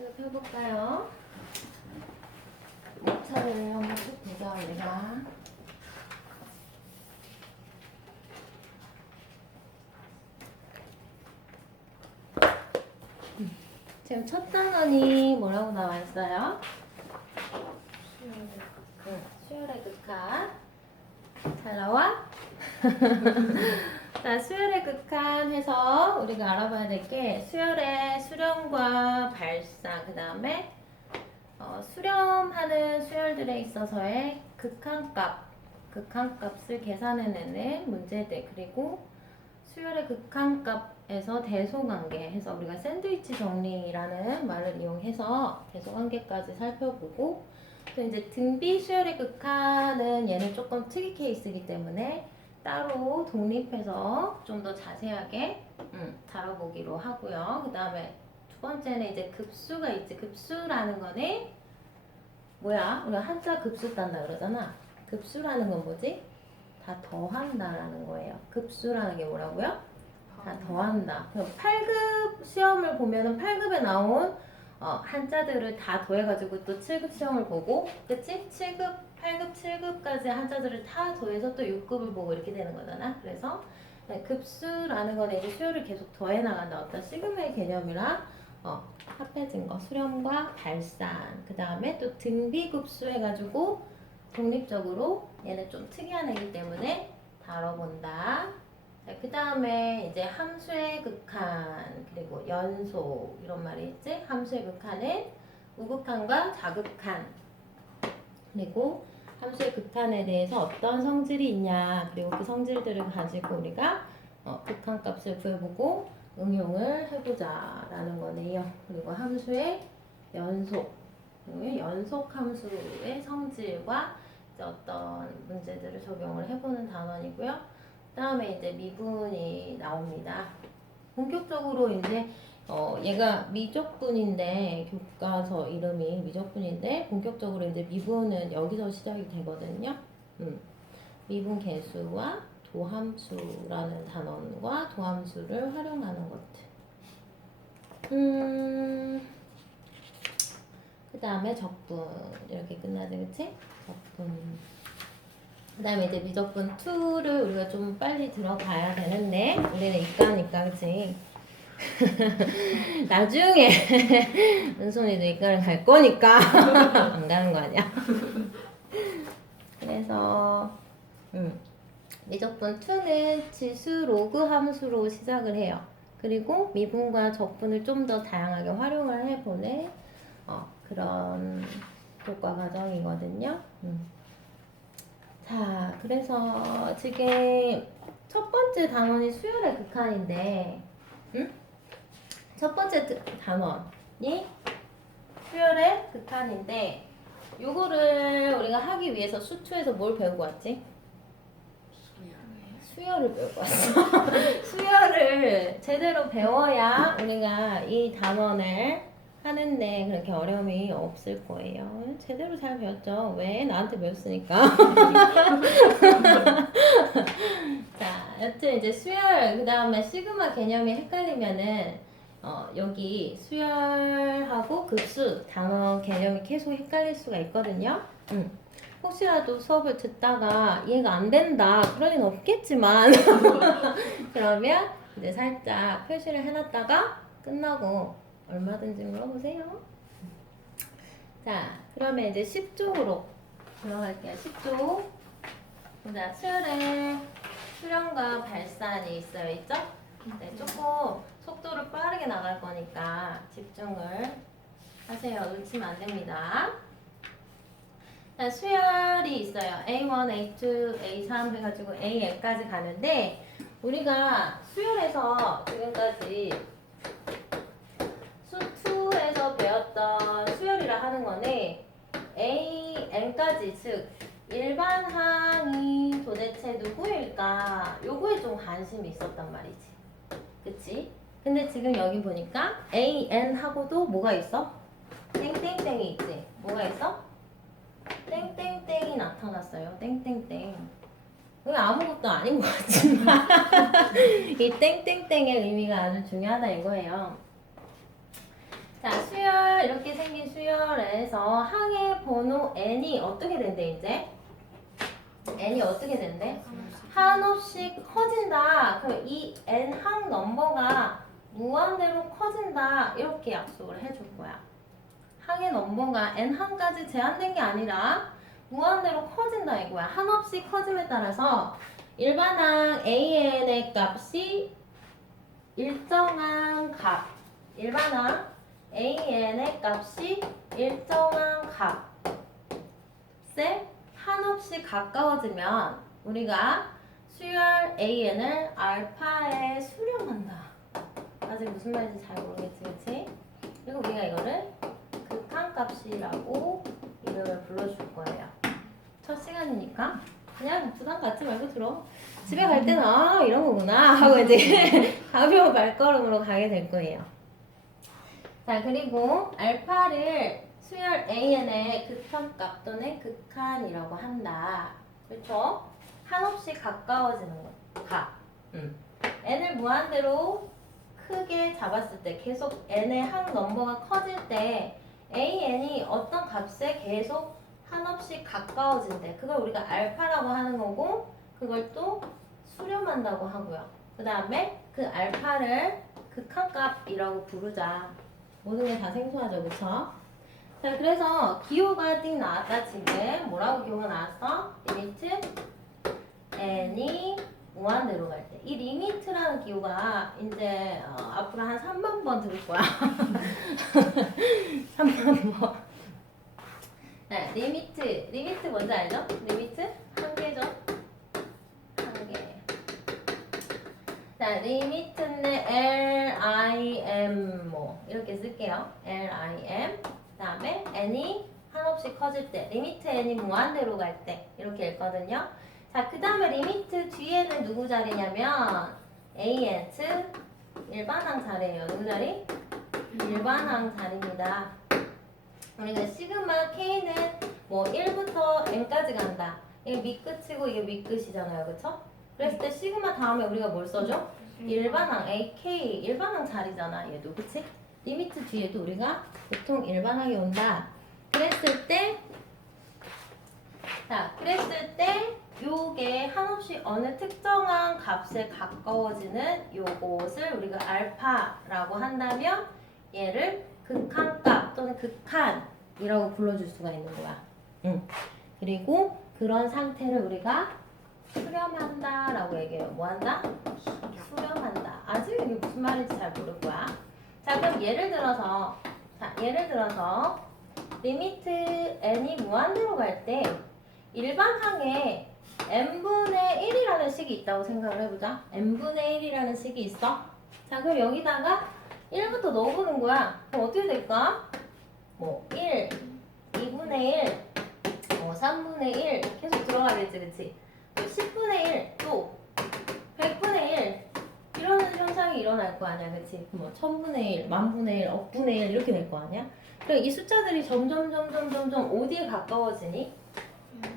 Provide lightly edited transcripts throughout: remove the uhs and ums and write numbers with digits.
수혈을 펴볼까요? 목차를 한번 쭉 보자, 우리가. 지금 첫 단원이 뭐라고 나와 있어요? 수혈의 극한. 잘 나와? 자, 수혈의 극한 해서 우리가 알아봐야 될 게 수혈의 수렴과 발사, 그 다음에 수렴하는 수혈들에 있어서의 극한값을 계산해내는 문제들, 그리고 수혈의 극한값에서 대소관계 해서 우리가 샌드위치 정리라는 말을 이용해서 대소관계까지 살펴보고, 또 이제 등비 수혈의 극한은 얘는 조금 특이 케이스이기 때문에 따로 독립해서 좀 더 자세하게 다뤄보기로 하고요. 그 다음에 두 번째는 이제 급수가 있지. 급수라는 거는 뭐야? 우리가 한자 급수 딴다 그러잖아. 급수라는 건 뭐지? 다 더한다라는 거예요. 급수라는 게 뭐라고요? 다 더한다. 그럼 8급 시험을 보면은 8급에 나온 한자들을 다 더해가지고 또 7급 시험을 보고, 그치? 7급, 8급, 7급까지 한자들을 다 더해서 또 6급을 보고 이렇게 되는 거잖아. 그래서 급수라는 거는 이제 수요를 계속 더해 나간다. 어떤 시그마의 개념이랑 합해진 거, 수렴과 발산. 그 다음에 또 등비급수 해가지고 독립적으로 얘는 좀 특이한 애기 때문에 다뤄본다. 그 다음에 이제 함수의 극한, 그리고 연속 이런 말이 있지. 함수의 극한은 우극한과 자극한, 그리고 함수의 극한에 대해서 어떤 성질이 있냐, 그리고 그 성질들을 가지고 우리가 극한값을 구해보고 응용을 해보자 라는 거네요. 그리고 함수의 연속, 연속 함수의 성질과 이제 어떤 문제들을 적용을 해보는 단원이고요. 그 다음에 이제 미분이 나옵니다. 본격적으로 이제 얘가 미적분인데, 교과서 이름이 미적분인데 본격적으로 이제 미분은 여기서 시작이 되거든요. 미분 계수와 도함수라는 단원과 도함수를 활용하는 것들. 그 다음에 적분 이렇게 끝나지, 그치? 적분. 그 다음에 이제 미적분 2를 우리가 좀 빨리 들어가야 되는데, 우리는 이과니까, 그치? 나중에 은손이도 이과를 갈 거니까 안 가는 거 아니야? 그래서 미적분 2는 지수 로그 함수로 시작을 해요. 그리고 미분과 적분을 좀 더 다양하게 활용을 해보는 그런 교과 과정이거든요. 자, 그래서 지금 첫 번째 단원이 수열의 극한인데, 첫 번째 단원이 수열의 극한인데, 요거를 우리가 하기 위해서 수투에서 뭘 배우고 왔지? 수열을 배우고 왔어. 수열을 제대로 배워야 우리가 이 단원을 하는데 그렇게 어려움이 없을 거예요. 제대로 잘 배웠죠? 왜? 나한테 배웠으니까. 자, 여튼 이제 수열, 그 다음에 시그마 개념이 헷갈리면은 여기 수열하고 급수 단원 개념이 계속 헷갈릴 수가 있거든요. 혹시라도 수업을 듣다가 이해가 안 된다, 그럴 리는 없겠지만 그러면 이제 살짝 표시를 해놨다가 끝나고 얼마든지 물어보세요. 자, 그러면 이제 10쪽으로 들어갈게요. 10쪽. 자, 수렴과 발산이 있죠? 네, 조금 속도를 빠르게 나갈 거니까 집중을 하세요. 놓치면 안 됩니다. 자, 수열이 있어요. A1, A2, A3 해가지고 AN까지 가는데, 우리가 수열에서 지금까지 수2에서 배웠던 수열이라 하는 거는 AN까지, 즉 일반 항이 도대체 누구일까? 요거에 좀 관심이 있었단 말이지. 그치? 근데 지금 여기 보니까 AN하고도 뭐가 있어? 땡땡땡이 있지? 뭐가 있어? 땡땡땡이 나타났어요. 땡땡땡. 이게 아무것도 아닌 것 같지만 이 땡땡땡의 의미가 아주 중요하다 이거예요. 자, 수열 이렇게 생긴 수열에서 항의 번호 n이 어떻게 된대 이제? n이 어떻게 된대? 한없씩 커진다. 그럼 이 n 항 넘버가 무한대로 커진다. 이렇게 약속을 해줄 거야. 항의 넘버가 n 항까지 제한된 게 아니라 무한대로 커진다 이거야. 한없이 커짐에 따라서 일반항 an의 값이 일정한 값. 일반항 an의 값이 일정한 값에 한없이 가까워지면 우리가 수열 an을 알파에 수렴한다. 아직 무슨 말인지 잘 모르겠지, 그치? 그리고 우리가 이거를 극한값이라고 이름을 불러줄 거예요. 첫 시간이니까 그냥 부담 갖지 말고 들어. 집에 갈 때는 아 이런 거구나 하고 이제 가벼운 발걸음으로 가게 될 거예요. 자, 그리고 알파를 수열 an의 극한값 또는 극한이라고 한다. 그렇죠? 한없이 가까워지는 거. n을 무한대로 크게 잡았을 때 계속 n의 항 넘버가 커질 때 an이 어떤 값에 계속 한없이 가까워진대. 그걸 우리가 알파라고 하는 거고 그걸 또 수렴한다고 하고요. 그 다음에 그 알파를 극한값이라고 부르자. 모든 게 다 생소하죠, 그쵸? 자, 그래서 기호가 띵 나왔다 지금. 뭐라고 기호가 나왔어? 리미트 n이 무한대로 갈 때. 이 리미트라는 기호가 이제 앞으로 한 3만 번 들을 거야. 3만 번. 네, 리미트 뭔지 알죠? 리미트 한 개죠. 한 개. 자, 리미트는 LIM 뭐 이렇게 쓸게요. LIM. 그다음에 n이 한없이 커질 때, 리미트 n이 무한대로 갈 때 이렇게 읽거든요. 자, 그다음에 리미트 뒤에는 누구 자리냐면 ANT 일반항 자리예요. 누구 자리? 일반항 자리입니다. 우리가 시그마 K는 뭐 1부터 N까지 간다. 이게 밑끝이고 이게 밑끝이잖아요. 그쵸? 그랬을 때 시그마 다음에 우리가 뭘 써줘? 일반항 AK 일반항 자리잖아. 얘도 그치? 리미트 뒤에도 우리가 보통 일반항이 온다. 그랬을 때 요게 한없이 어느 특정한 값에 가까워지는 요것을 우리가 알파라고 한다면 얘를 극한값 또는 극한이라고 불러줄 수가 있는 거야. 그리고 그런 상태를 우리가 수렴한다라고 얘기해요. 뭐한다? 수렴한다. 아직 이게 무슨 말인지 잘 모를 거야. 자, 그럼 예를 들어서 리미트 n이 무한대로 갈 때 일반항에 n분의 1이라는 식이 있다고 생각을 해보자. n분의 1이라는 식이 있어. 자, 그럼 여기다가 1부터 넣어보는 거야. 그럼 어떻게 될까? 뭐 1, 2분의 1, 뭐 3분의 1 계속 들어가겠지, 그치? 또 10분의 1, 또 100분의 1 이런 현상이 일어날 거 아니야, 그치? 뭐 1000분의 1, 만분의 1, 억분의 1 이렇게 될 거 아니야? 그럼 이 숫자들이 점점 어디에 가까워지니?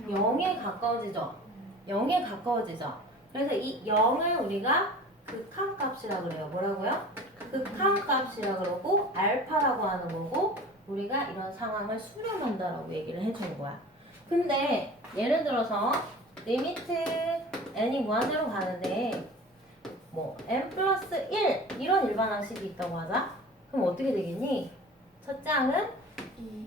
0에 가까워지죠. 0에 가까워지죠. 그래서 이 0을 우리가 극한값이라고 그래요. 뭐라고요? 극한값이라고 그러고 알파라고 하는 거고 우리가 이런 상황을 수렴한다라고 얘기를 해주는 거야. 근데 예를 들어서 리미트 n이 무한대로 가는데 뭐 n 플러스 1 이런 일반항식이 있다고 하자. 그럼 어떻게 되겠니? 첫째 항은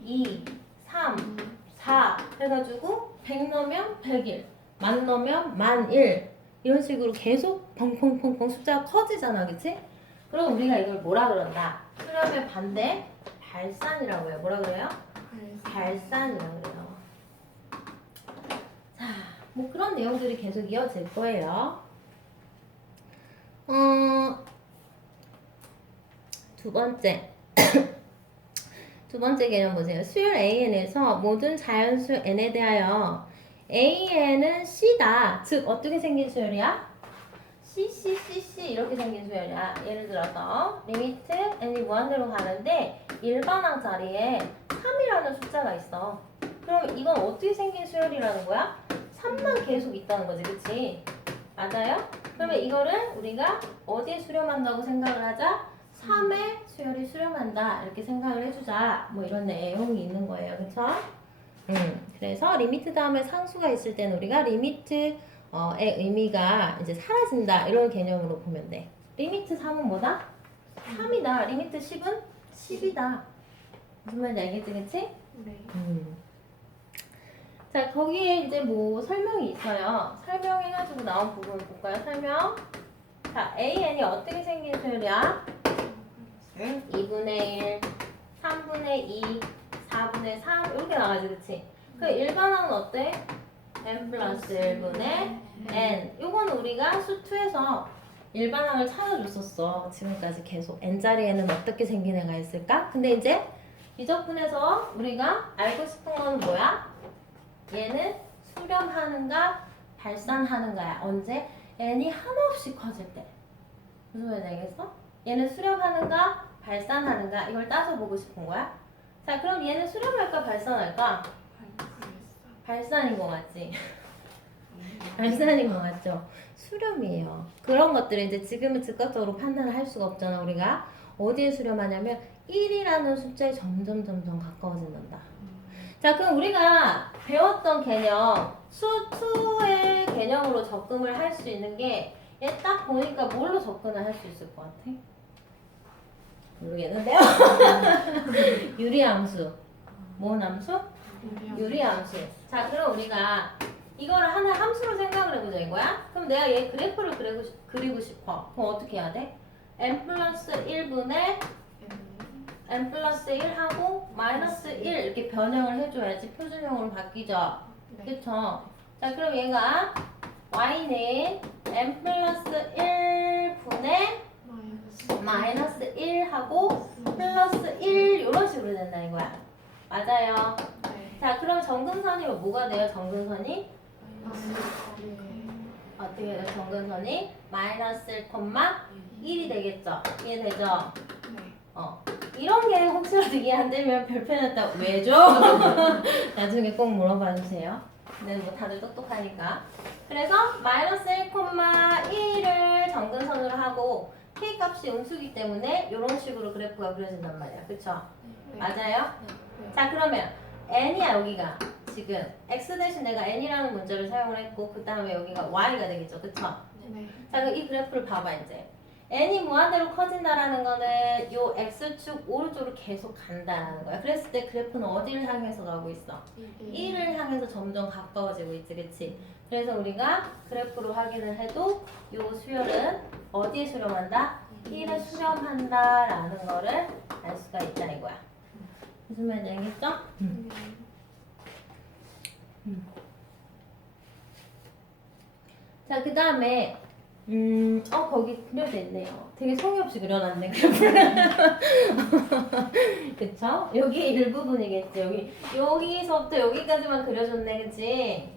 2, 3, 4 해가지고 100 넣으면 101, 1000 넣으면 1001 이런 식으로 계속 펑펑펑펑 숫자가 커지잖아, 그치? 그럼 우리가 이걸 뭐라 그런다? 수렴의 반대 발산이라고 해요. 뭐라 그래요? 발산이라고 그래요. 자, 뭐 그런 내용들이 계속 이어질 거예요. 두 번째 두 번째 개념 보세요. 수열 AN에서 모든 자연수 N에 대하여 AN은 C다. 즉 어떻게 생긴 수열이야? C 이렇게 생긴 수열이야. 예를 들어서 리미트 N이 무한대로 가는데 일반항 자리에 3이라는 숫자가 있어. 그럼 이건 어떻게 생긴 수열이라는 거야? 3만 계속 있다는 거지, 그치? 맞아요? 그러면 이거를 우리가 어디에 수렴한다고 생각을 하자? 3에 수열이 수렴한다 이렇게 생각을 해주자. 뭐 이런 내용이 있는 거예요. 그쵸? 그래서 리미트 다음에 상수가 있을 때는 우리가 리미트의 의미가 이제 사라진다 이런 개념으로 보면 돼. 리미트 3은 뭐다? 3이다. 리미트 10은 10이다. 무슨 말인지 알겠지, 그치? 네. 자, 거기에 이제 뭐 설명이 있어요. 설명해가지고 나온 부분을 볼까요? 설명. 자, AN이 어떻게 생긴 수열이야? 2분의 1, 3분의 2, 4분의 3 이렇게 나가지, 그치? 그 일반항은 어때? n 플러스 1분의 n. 요거는 우리가 수2에서 일반항을 찾아줬었어. 지금까지 계속 n자리에는 어떻게 생긴 애가 있을까? 근데 이제 미적분에서 우리가 알고 싶은 거는 뭐야? 얘는 수렴하는가 발산하는가야. 언제? n이 한없이 커질 때. 무슨 말인지 알겠어? 얘는 수렴하는가 발산하는가 이걸 따져보고 싶은 거야. 자, 그럼 얘는 수렴할까 발산할까? 발산인 거 같지? 발산인 거 같죠? 수렴이에요. 그런 것들을 이제 지금은 즉각적으로 판단을 할 수가 없잖아. 우리가 어디에 수렴하냐면 1이라는 숫자에 점점 가까워진단다. 자, 그럼 우리가 배웠던 개념 수2의 개념으로 접근을 할 수 있는 게 얘 딱 보니까 뭘로 접근을 할 수 있을 것 같아? 모르겠는데요? 유리함수. 뭔 함수? 유리함수. 자, 그럼 우리가 이거를 하나의 함수로 생각을 해보자 이거야? 그럼 내가 얘 그래프를 그리고 싶어. 그럼 어떻게 해야 돼? n 플러스 1분의 n 플러스 1하고 마이너스 1 이렇게 변형을 해줘야지 표준형으로 바뀌죠. 그쵸? 자, 그럼 얘가 y는 n 플러스 1분의 마이너스 1하고 플러스 1 이런 식으로 된다 이거야. 맞아요. 자, 그럼 정근선이 뭐가 돼요? 정근선이? 어떻게 돼요? 정근선이 마이너스 1,1이 되겠죠? 이해되죠? 이런 게 혹시라도 이해 안 되면 별표 냈다 왜죠? 나중에 꼭 물어봐 주세요. 근데 뭐 다들 똑똑하니까. 그래서 마이너스 1,1을 정근선으로 하고 k 값이 음수기 때문에 이런 식으로 그래프가 그려진단 말이야. 그쵸? 맞아요? 자, 그러면 n이야 여기가 지금 x 대신 내가 n이라는 문자를 사용을 했고 그 다음에 여기가 y가 되겠죠. 그쵸? 자, 그럼 이 그래프를 봐봐 이제. n이 무한대로 커진다라는 거는 요 x축 오른쪽으로 계속 간다라는 거야. 그랬을 때 그래프는 어디를 향해서 가고 있어? 1을 향해서 점점 가까워지고 있지, 그치? 그래서 우리가 그래프로 확인을 해도 요 수열은 어디에 수렴한다? 1에 수렴한다라는 거를 알 수가 있다 이거야. 무슨 말인지 알겠죠? 자, 그 다음에 거기 그려져 있네요. 되게 성의 없이 그려놨네. 그쵸? 여기 일부분이겠지. 여기서부터 여기까지만 그려줬네, 그치?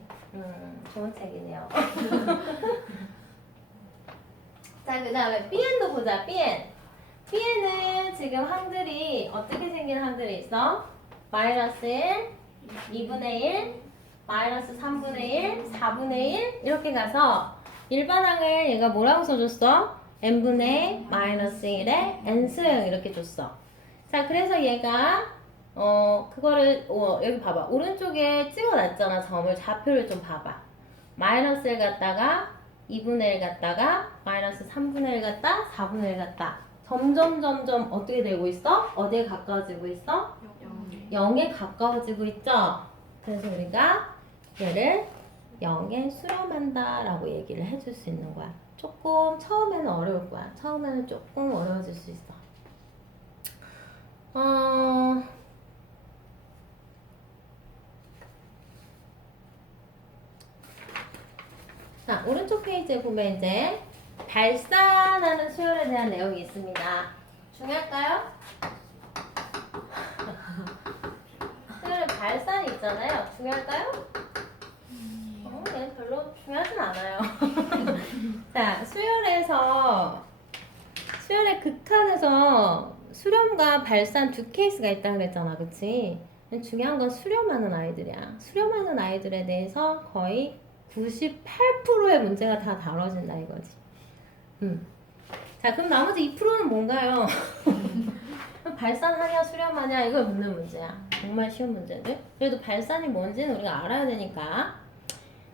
좋은 책이네요. 자, 그 다음에 BN도 보자, BN. BN은 지금 항들이 어떻게 생긴 항들이 있어? 마이너스 1, 2분의 1, 마이너스 3분의 1, 4분의 1 이렇게 가서 일반항을 얘가 뭐라고 써줬어? n분의 마이너스 1에 n승 이렇게 줬어. 자, 그래서 얘가 그거를 여기 봐봐. 오른쪽에 찍어놨잖아. 점을 좌표를 좀 봐봐. 마이너스 1 갖다가 2분의 1 갖다가 마이너스 3분의 1 갖다 4분의 1 갖다 점점 어떻게 되고 있어? 어디에 가까워지고 있어? 0에 가까워지고 있죠? 그래서 우리가 얘를 0에 수렴한다 라고 얘기를 해줄 수 있는 거야. 조금 처음에는 어려울 거야. 처음에는 조금 어려워질 수 있어. 자, 오른쪽 페이지에 보면 이제 발산하는 수열에 대한 내용이 있습니다. 중요할까요? 수열은 발산이 있잖아요. 중요할까요? 얘는 별로 중요하진 않아요. 자, 수열의 극한에서 수렴과 발산 두 케이스가 있다고 그랬잖아. 그치? 중요한 건 수렴하는 아이들이야. 수렴하는 아이들에 대해서 거의 98%의 문제가 다 다뤄진다 이거지. 자, 그럼 나머지 2%는 뭔가요? 발산하냐 수렴하냐 이걸 묻는 문제야. 정말 쉬운 문제들. 그래도 발산이 뭔지는 우리가 알아야 되니까.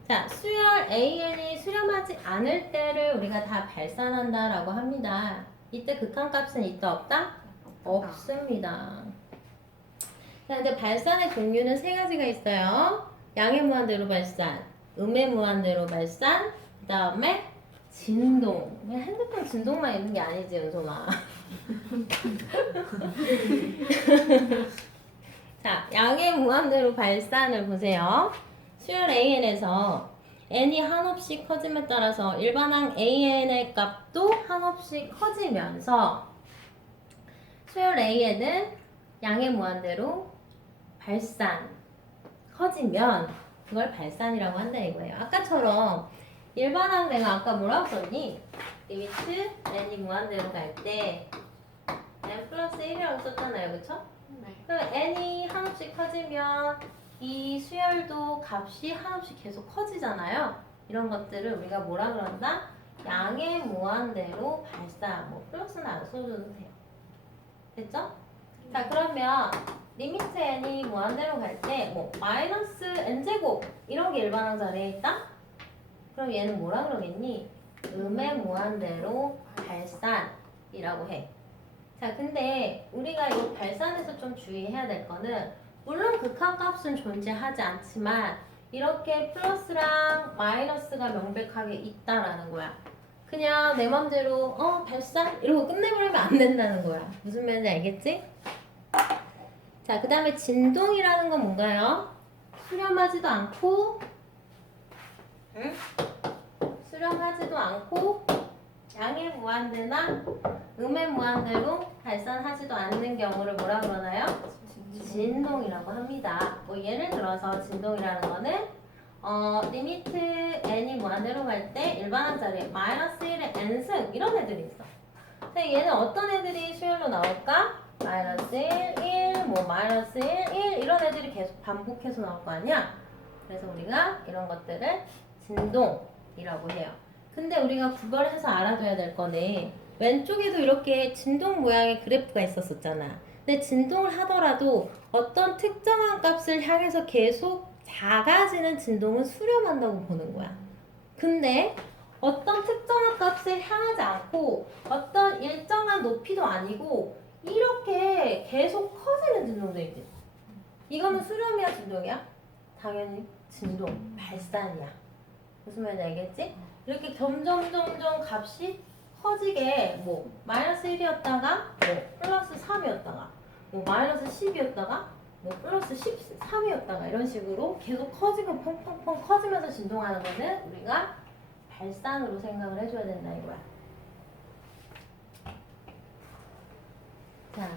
자, 수열 AN이 수렴하지 않을 때를 우리가 다 발산한다라고 합니다. 이때 극한값은 있다 없다? 없습니다. 자, 근데 발산의 종류는 세 가지가 있어요. 양의 무한대로 발산, 음의 무한대로 발산, 그 다음에 진동. 그냥 핸드폰 진동만 있는 게 아니지, 은솔아. 자, 양의 무한대로 발산을 보세요. 수열 AN에서 n이 한없이 커짐에 따라서 일반항 AN의 값도 한없이 커지면서 수열 AN은 양의 무한대로 발산 커지면 그걸 발산이라고 한다 이거예요. 아까처럼 일반항 내가 아까 뭐라고 썼니? 리미트 n이 무한대로 갈 때 n 플러스 1이라고 썼잖아요. 그쵸? 네. 그럼 n이 한없이 커지면 이 수열도 값이 한없이 계속 커지잖아요. 이런 것들을 우리가 뭐라 그런다? 양의 무한대로 발산. 뭐 플러스는 안 써줘도 돼요. 됐죠? 자, 그러면 리미트 n이 무한대로 갈 때 뭐 마이너스 n제곱 이런 게 일반항 자리에 있다? 그럼 얘는 뭐라 그러겠니? 음의 무한대로 발산이라고 해. 자, 근데 우리가 이 발산에서 좀 주의해야 될 거는 물론 극한값은 존재하지 않지만 이렇게 플러스랑 마이너스가 명백하게 있다라는 거야. 그냥 내 맘대로 발산 이러고 끝내버리면 안 된다는 거야. 무슨 말인지 알겠지? 자, 그 다음에 진동이라는 건 뭔가요? 수렴하지도 않고 수렴하지도 않고 양의 무한대나 음의 무한대로 발산하지도 않는 경우를 뭐라 그러나요? 진동이라고 합니다. 뭐 예를 들어서 진동이라는 거는 리미트 n이 무한대로 갈 때 일반항 자리에 마이너스 1의 n승 이런 애들이 있어. 근데 얘는 어떤 애들이 수열로 나올까? 마이너스 1, 1, 뭐 마이너스 1, 1 이런 애들이 계속 반복해서 나올 거 아니야? 그래서 우리가 이런 것들을 진동이라고 해요. 근데 우리가 구별해서 알아둬야 될 거는 왼쪽에도 이렇게 진동 모양의 그래프가 있었었잖아. 근데 진동을 하더라도 어떤 특정한 값을 향해서 계속 작아지는 진동은 수렴한다고 보는 거야. 근데 어떤 특정한 값을 향하지 않고 어떤 일정한 높이도 아니고 이렇게 계속 커지는 진동도 있지. 이거는 수렴이야, 진동이야? 당연히 진동, 발산이야. 무슨 말인지 알겠지? 이렇게 점점 값이 커지게 뭐 마이너스 1이었다가 뭐 플러스 3이었다가 뭐 마이너스 10이었다가 뭐 플러스 13이었다가 이런 식으로 계속 커지고 펑펑펑 커지면서 진동하는 거는 우리가 발산으로 생각을 해줘야 된다 이거야. 자,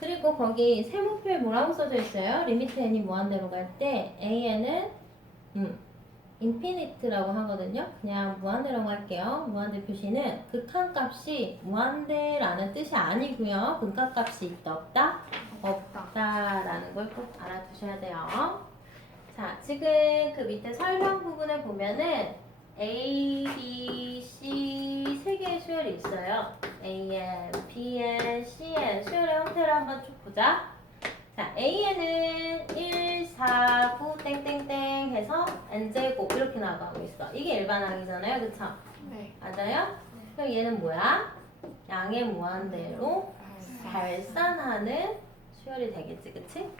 그리고 거기 세모표에 뭐라고 써져 있어요? 리미트 n이 무한대로 갈 때 an은 인피니트라고 하거든요. 그냥 무한대라고 할게요. 무한대 표시는 극한값이 무한대라는 뜻이 아니고요. 극한값이 있다 없다? 없다라는 걸 꼭 알아두셔야 돼요. 자, 지금 그 밑에 설명 부분에 보면은 A, B, C 세 개의 수열이 있어요. AN, BN, CN 수열의 형태를 한번 쭉 보자. 자, AN은 1, 4, 9, 땡땡땡 해서 n제곱 이렇게 나가고 있어. 이게 일반항이잖아요. 그쵸? 네. 맞아요? 그럼 얘는 뭐야? 양의 무한대로 발산하는 수열이 되겠지. 그치?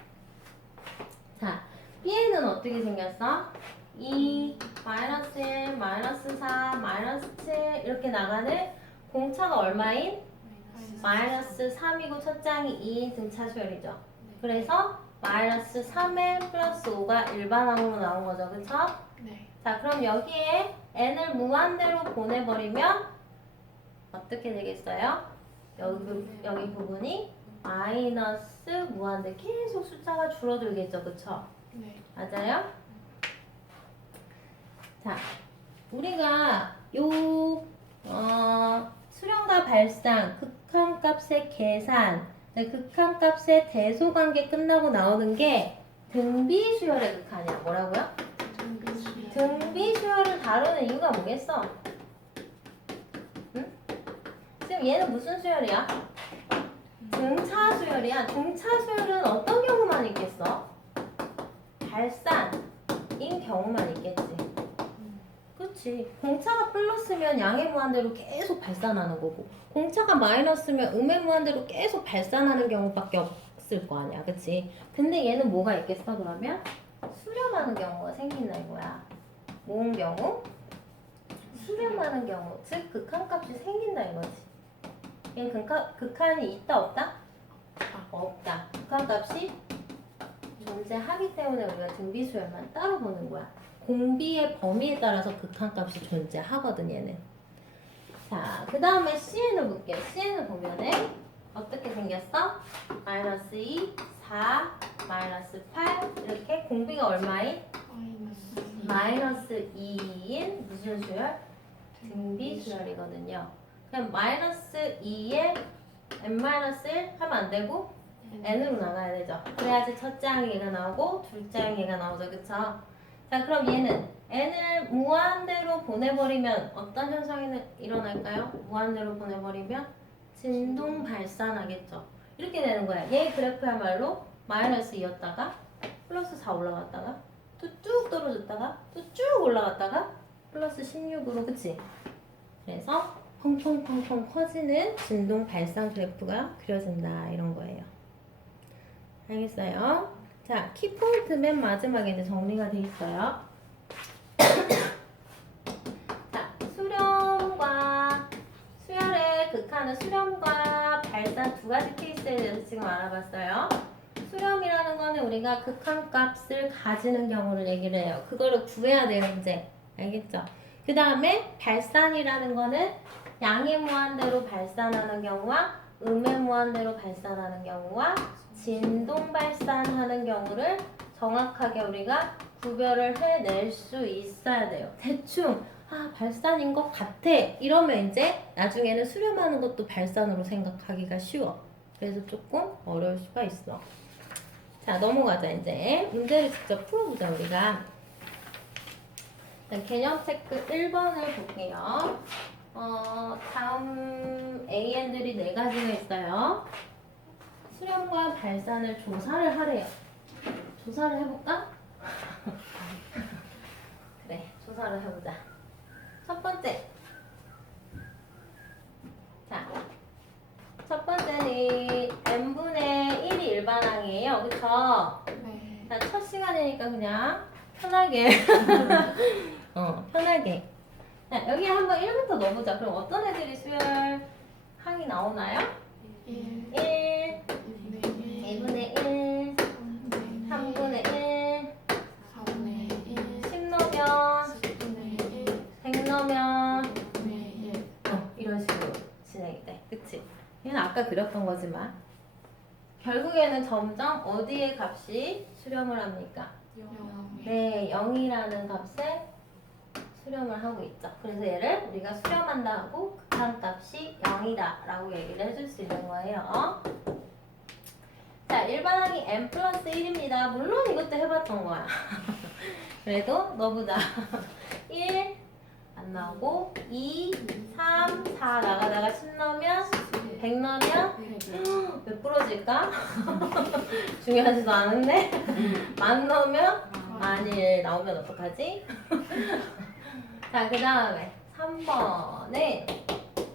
자, B에는 어떻게 생겼어? 2, 마이너스 1, 마이너스 4, 마이너스 7 이렇게 나가는 공차가 얼마인? 마이너스 3이고 첫 장이 2인 등차 수열이죠. 그래서 마이너스 3에 플러스 5가 일반항으로 나온 거죠. 그쵸? 네. 자, 그럼 여기에 n을 무한대로 보내버리면 어떻게 되겠어요? 여기 부분이 마이너스 무한대 계속 숫자가 줄어들겠죠. 그쵸? 네. 맞아요? 자, 우리가 요 수렴과 발산, 극한값의 계산, 극한값의 대소관계 끝나고 나오는 게 등비수열의 극한이야. 뭐라고요? 등비수열을 다루는 이유가 뭐겠어? 지금 얘는 무슨 수열이야? 등차 수열이야. 등차 수열은 어떤 경우만 있겠어? 발산인 경우만 있겠지. 그치. 공차가 플러스면 양의 무한대로 계속 발산하는 거고, 공차가 마이너스면 음의 무한대로 계속 발산하는 경우밖에 없을 거 아니야. 그치? 근데 얘는 뭐가 있겠어, 그러면? 수렴하는 경우가 생긴다 이거야. 모은 경우? 수렴하는 경우. 즉, 극한값이 생긴다 이거지. 얘는 극한이 있다, 없다? 없다. 극한값이 존재하기 때문에 우리가 등비수열만 따로 보는 거야. 공비의 범위에 따라서 극한값이 존재하거든 얘는. 자, 그 다음에 CN을 볼게요. CN을 보면은 어떻게 생겼어? 마이너스 2, 4, 마이너스 8 이렇게 공비가 얼마인? 마이너스 2인 무슨 수열? 등비수열이거든요. 그럼 마이너스 2에 n-1 하면 안 되고 n으로 나가야 되죠. 그래야지 첫째 항의가 나오고 둘째 항의가 나오죠. 그쵸? 자, 그럼 얘는 n을 무한대로 보내버리면 어떤 현상이 일어날까요? 무한대로 보내버리면 진동 발산하겠죠. 이렇게 되는 거야. 얘 그래프야말로 마이너스 2였다가 플러스 4 올라갔다가 또 쭉 떨어졌다가 또 쭉 올라갔다가 플러스 16으로 그치? 그래서 펑펑펑펑 커지는 진동 발산 그래프가 그려진다 이런 거예요. 알겠어요? 자, 키포인트 맨 마지막에 이제 정리가 돼 있어요. 자, 수렴과 수열의 극한은 수렴과 발산 두 가지 케이스에 대해서 지금 알아봤어요. 수렴이라는 거는 우리가 극한값을 가지는 경우를 얘기를 해요. 그거를 구해야 돼요, 이제. 알겠죠? 그 다음에 발산이라는 거는 양의 무한대로 발산하는 경우와 음의 무한대로 발산하는 경우와 진동 발산하는 경우를 정확하게 우리가 구별을 해낼 수 있어야 돼요. 대충 발산인 것 같아 이러면 이제 나중에는 수렴하는 것도 발산으로 생각하기가 쉬워. 그래서 조금 어려울 수가 있어. 자, 넘어가자. 이제 문제를 직접 풀어보자 우리가. 개념 체크 1번을 볼게요. 다음 AN들이 4가지가 있어요. 수렴과 발산을 조사를 하래요. 조사를 해볼까? 그래, 조사를 해보자. 첫 번째. 자, 첫 번째는 n분의 1이 일반항이에요. 그쵸? 네. 자, 첫 시간이니까 그냥 편하게. 편하게. 자, 여기 한번 1부터 넣어보자. 그럼 어떤 애들이 수열 항이 나오나요? 1, 1, 2분의 1, 3분의 1, 4분의 1, 10 넣으면, 10분의 1, 100 넣으면, 5분의 1. 이런 식으로 진행이 돼. 그치? 얘는 아까 그렸던 거지만. 결국에는 점점 어디의 값이 수렴을 합니까? 0. 네, 0이라는 값에 수렴을 하고 있죠. 그래서 얘를 우리가 수렴한다 하고 극한값이 0이다 라고 얘기를 해줄 수 있는 거예요. 자, 일반항이 n 플러스 1입니다. 물론 이것도 해봤던 거야. 그래도 넣어보자. 1 안 나오고 2, 3, 4 나가다가 10 넣으면 100 넣으면 몇 부러질까? 중요하지도 않은데 1000 넣으면 만일 나오면 어떡하지? 자, 그 다음에 3번에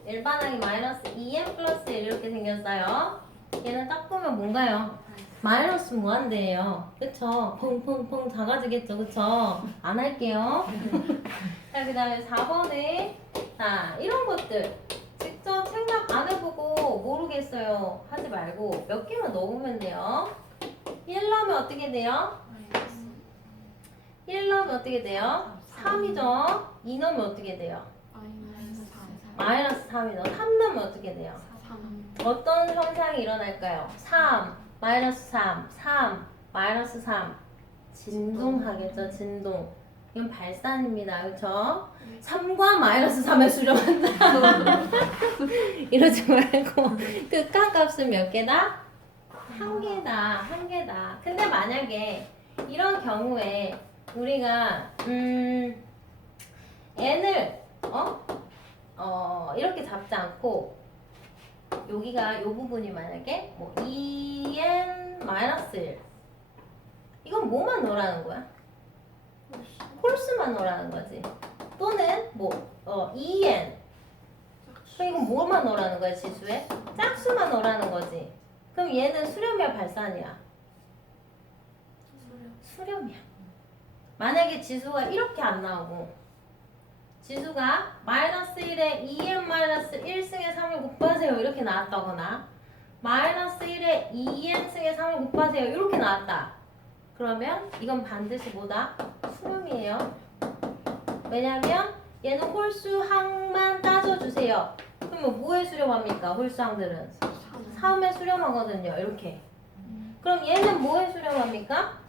일반항이 마이너스 2n 플러스 1 이렇게 생겼어요. 얘는 딱 보면 뭔가요? 마이너스 무한대예요. 그쵸? 펑펑펑 작아지겠죠? 그쵸? 안 할게요. 자, 그 다음에 4번에 자, 이런 것들 직접 생각 안 해보고 모르겠어요 하지 말고 몇 개만 넣으면 돼요. 1 넣으면 어떻게 돼요? 1 넣으면 어떻게 돼요? 3이죠. 2 넣으면 어떻게 돼요? 마이너스 3이죠. 3 넣으면 어떻게 돼요? 3. 어떤 현상이 일어날까요? 3, 마이너스 3, 3, 마이너스 3 진동하겠죠. 진동. 이건 발산입니다. 그렇죠? 3과 마이너스 3을 수렴한다. 이러지 말고 극한값은 몇 개다? 1개다. 1개다. 근데 만약에 이런 경우에 우리가 n을 이렇게 잡지 않고 여기가 요 부분이 만약에 뭐 2n-1 이건 뭐만 넣으라는 거야? 홀수만 넣으라는 거지. 또는 뭐 2n 그럼 이건 뭐만 넣으라는 거야 지수에? 짝수만 넣으라는 거지. 그럼 얘는 수렴이야 발산이야? 수렴이야. 만약에 지수가 이렇게 안 나오고 지수가 -1에 2n-1승의 3을 곱하세요 이렇게 나왔다거나 -1에 2n승의 3을 곱하세요 이렇게 나왔다. 그러면 이건 반드시 뭐다? 수렴이에요. 왜냐면 얘는 홀수항만 따져주세요. 그러면 뭐에 수렴합니까? 홀수항들은 3에 수렴하거든요. 이렇게. 그럼 얘는 뭐에 수렴합니까?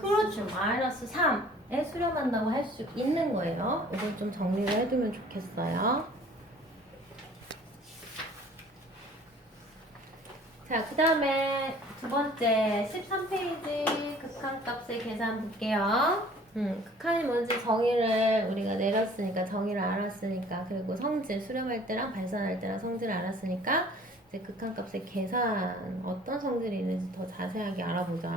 그렇죠. -3에 수렴한다고 할 수 있는 거예요. 이걸 좀 정리를 해두면 좋겠어요. 자, 그 다음에 두 번째 13페이지 극한값의 계산 볼게요. 극한이 뭔지 정의를 우리가 내렸으니까 정의를 알았으니까 그리고 성질 수렴할 때랑 발산할 때랑 성질을 알았으니까 이제 극한값의 계산 어떤 성질이 있는지 더 자세하게 알아보자.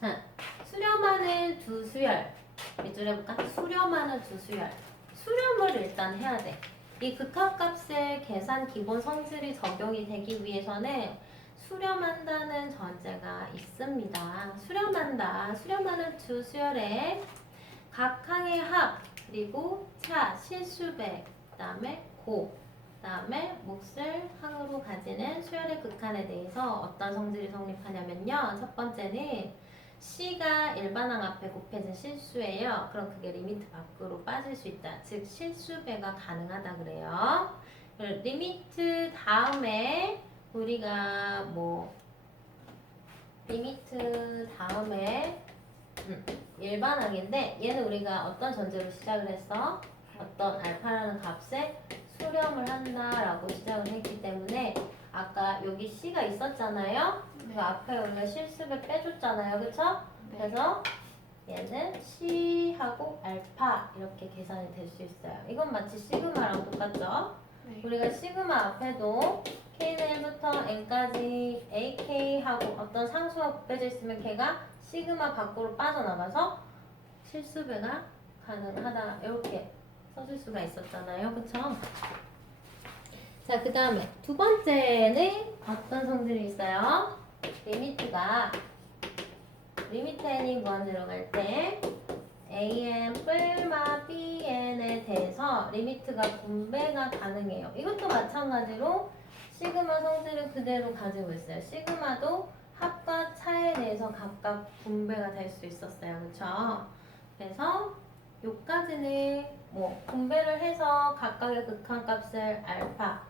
자, 수렴하는 두 수열 밑줄 해볼까? 수렴하는 두 수열 수렴을 일단 해야 돼. 이 극한값의 계산 기본 성질이 적용이 되기 위해서는 수렴한다는 전제가 있습니다. 수렴하는 두 수열에 각 항의 합, 그리고 차, 실수배, 그 다음에 곱, 그 다음에 몫을 항으로 가지는 수열의 극한에 대해서 어떤 성질이 성립하냐면요. 첫 번째는 C가 일반항 앞에 곱해진 실수예요. 그럼 그게 리미트 밖으로 빠질 수 있다. 즉 실수배가 가능하다 그래요. 리미트 다음에 우리가 리미트 다음에 일반항인데 얘는 우리가 어떤 전제로 시작을 했어? 어떤 알파라는 값에 수렴을 한다라고 시작을 했기 때문에 아까 여기 C가 있었잖아요. 그 앞에 우리가 실습을 빼줬잖아요. 그쵸? 그래서 얘는 C하고 알파 이렇게 계산이 될 수 있어요. 이건 마치 시그마랑 똑같죠? 우리가 시그마 앞에도 K는 1부터 N까지 AK하고 어떤 상수가 곱해져 있으면 걔가 시그마 밖으로 빠져나가서 실수배가 가능하다 이렇게 써줄 수가 있었잖아요. 그쵸? 자, 그 다음에 두 번째는 어떤 성질이 있어요? 리미트 n이 무한대로 갈 때 an 뿔마 bn에 대해서 리미트가 분배가 가능해요. 이것도 마찬가지로 시그마 성질을 그대로 가지고 있어요. 시그마도 합과 차에 대해서 각각 분배가 될 수 있었어요. 그쵸? 그래서 요까지는 분배를 해서 각각의 극한값을 알파,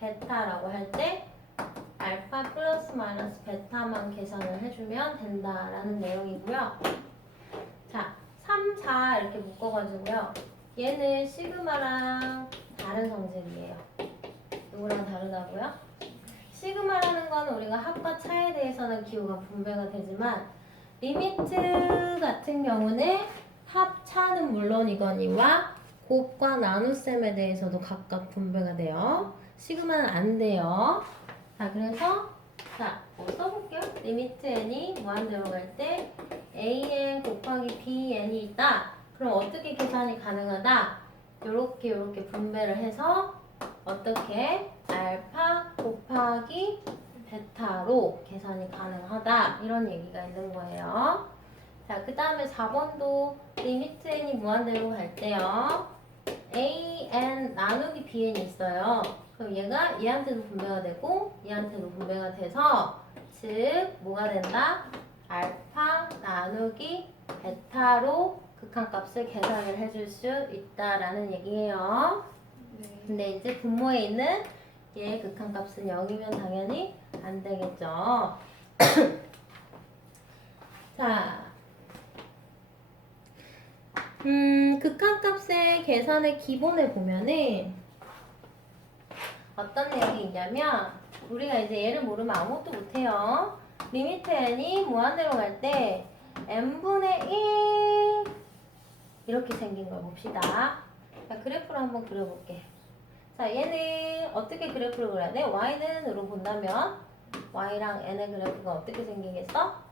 베타라고 할 때 알파 플러스 마이너스 베타만 계산을 해주면 된다라는 내용이고요. 자, 3, 4 이렇게 묶어가지고요. 얘는 시그마랑 다른 성질이에요. 누구랑 다르다고요? 시그마라는 건 우리가 합과 차에 대해서는 기호가 분배가 되지만 리미트 같은 경우는 합, 차는 물론이거니와 곱과 나눗셈에 대해서도 각각 분배가 돼요. 시그마는 안 돼요. 자, 그래서 써볼게요. 리미트 n이 무한대로 갈 때 an 곱하기 bn이 있다. 그럼 어떻게 계산이 가능하다? 요렇게 분배를 해서 어떻게 알파 곱하기 베타로 계산이 가능하다. 이런 얘기가 있는 거예요. 자, 그 다음에 4번도 리미트 n이 무한대로 갈 때요. an 나누기 bn이 있어요. 그럼 얘가 얘한테도 분배가 되고 얘한테도 분배가 돼서 즉 뭐가 된다? 알파 나누기 베타로 극한값을 계산을 해줄 수 있다라는 얘기예요. 근데 이제 분모에 있는 얘의 극한값은 0이면 당연히 안 되겠죠. 자, 극한값의 계산의 기본에 보면은 어떤 내용이 있냐면 우리가 이제 얘를 모르면 아무것도 못해요. 리미트 n이 무한대로 갈 때 n분의 1 이렇게 생긴 걸 봅시다. 자, 그래프를 한번 그려볼게. 자, 얘는 어떻게 그래프를 그려야 돼? y는으로 본다면 y랑 n의 그래프가 어떻게 생기겠어?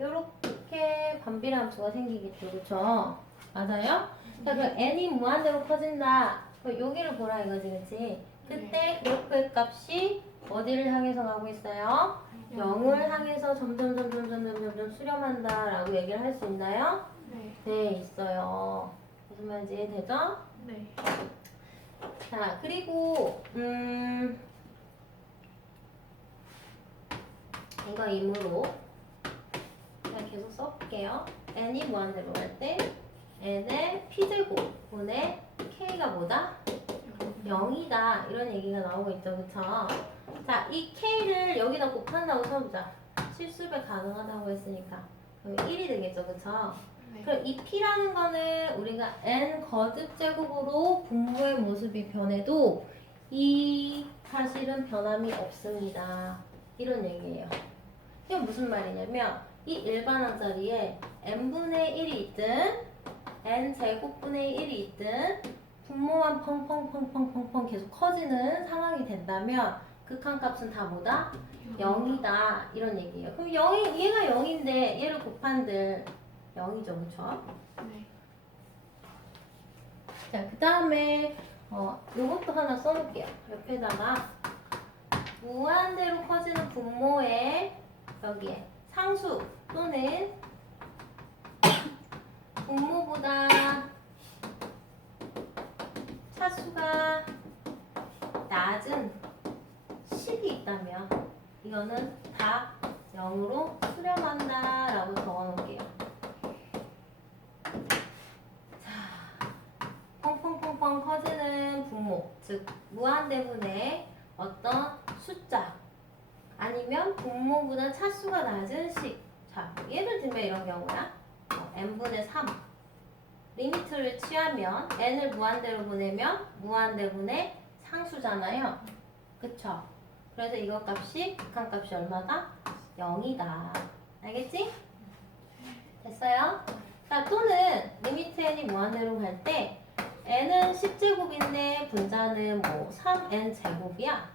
요렇게 반비례 함수가 생기겠죠, 그쵸? 맞아요? 자, 그럼 n이 무한대로 커진다. 그럼 여기를 보라 이거지, 그치? 그때 그래프의 값이 어디를 향해서 가고 있어요? 0을 향해서 점점 수렴한다라고 얘기를 할 수 있나요? 네. 네, 있어요. 무슨 말인지 이해되죠? 네. 자, 그리고 이거 임으로 그냥 계속 써볼게요. n이 무한대로 갈 때 n의 p제곱분의 k가 뭐다? 0이다. 이런 얘기가 나오고 있죠. 그쵸? 자, 이 k를 여기다 곱한다고 쳐보자. 실수배 가능하다고 했으니까. 그럼 1이 되겠죠. 그쵸? 네. 그럼 이 p라는 거는 우리가 n 거듭 제곱으로 분모의 모습이 변해도 이 사실은 변함이 없습니다. 이런 얘기예요. 이게 무슨 말이냐면 이 일반항 자리에 n분의 1이 있든 n 제곱분의 1이 있든 분모만 펑펑펑펑펑펑 계속 커지는 상황이 된다면 극한값은 다 뭐다? 0이다. 이런 얘기예요. 그럼 얘가 0인데 얘를 곱한들 0이죠. 그쵸? 네. 자, 그 다음에 요것도 하나 써놓을게요. 옆에다가 무한대로 커지는 분모에 여기에 상수 또는 분모보다 차수가 낮은 식이 있다면 이거는 다 0으로 수렴한다 라고 적어놓을게요. 펑펑펑펑 커지는 분모, 즉 무한대분의 어떤 숫자 아니면 분모보다 차수가 낮은 식. 자, 예를 들면 이런 경우야. n분의 3 리미트를 취하면 n을 무한대로 보내면 무한대분의 상수잖아요. 그쵸? 그래서 이거 값이 극한값이 얼마다? 0이다. 알겠지? 됐어요? 자, 또는 리미트 n이 무한대로 갈 때 n은 10제곱인데 분자는 뭐 3n 제곱이야.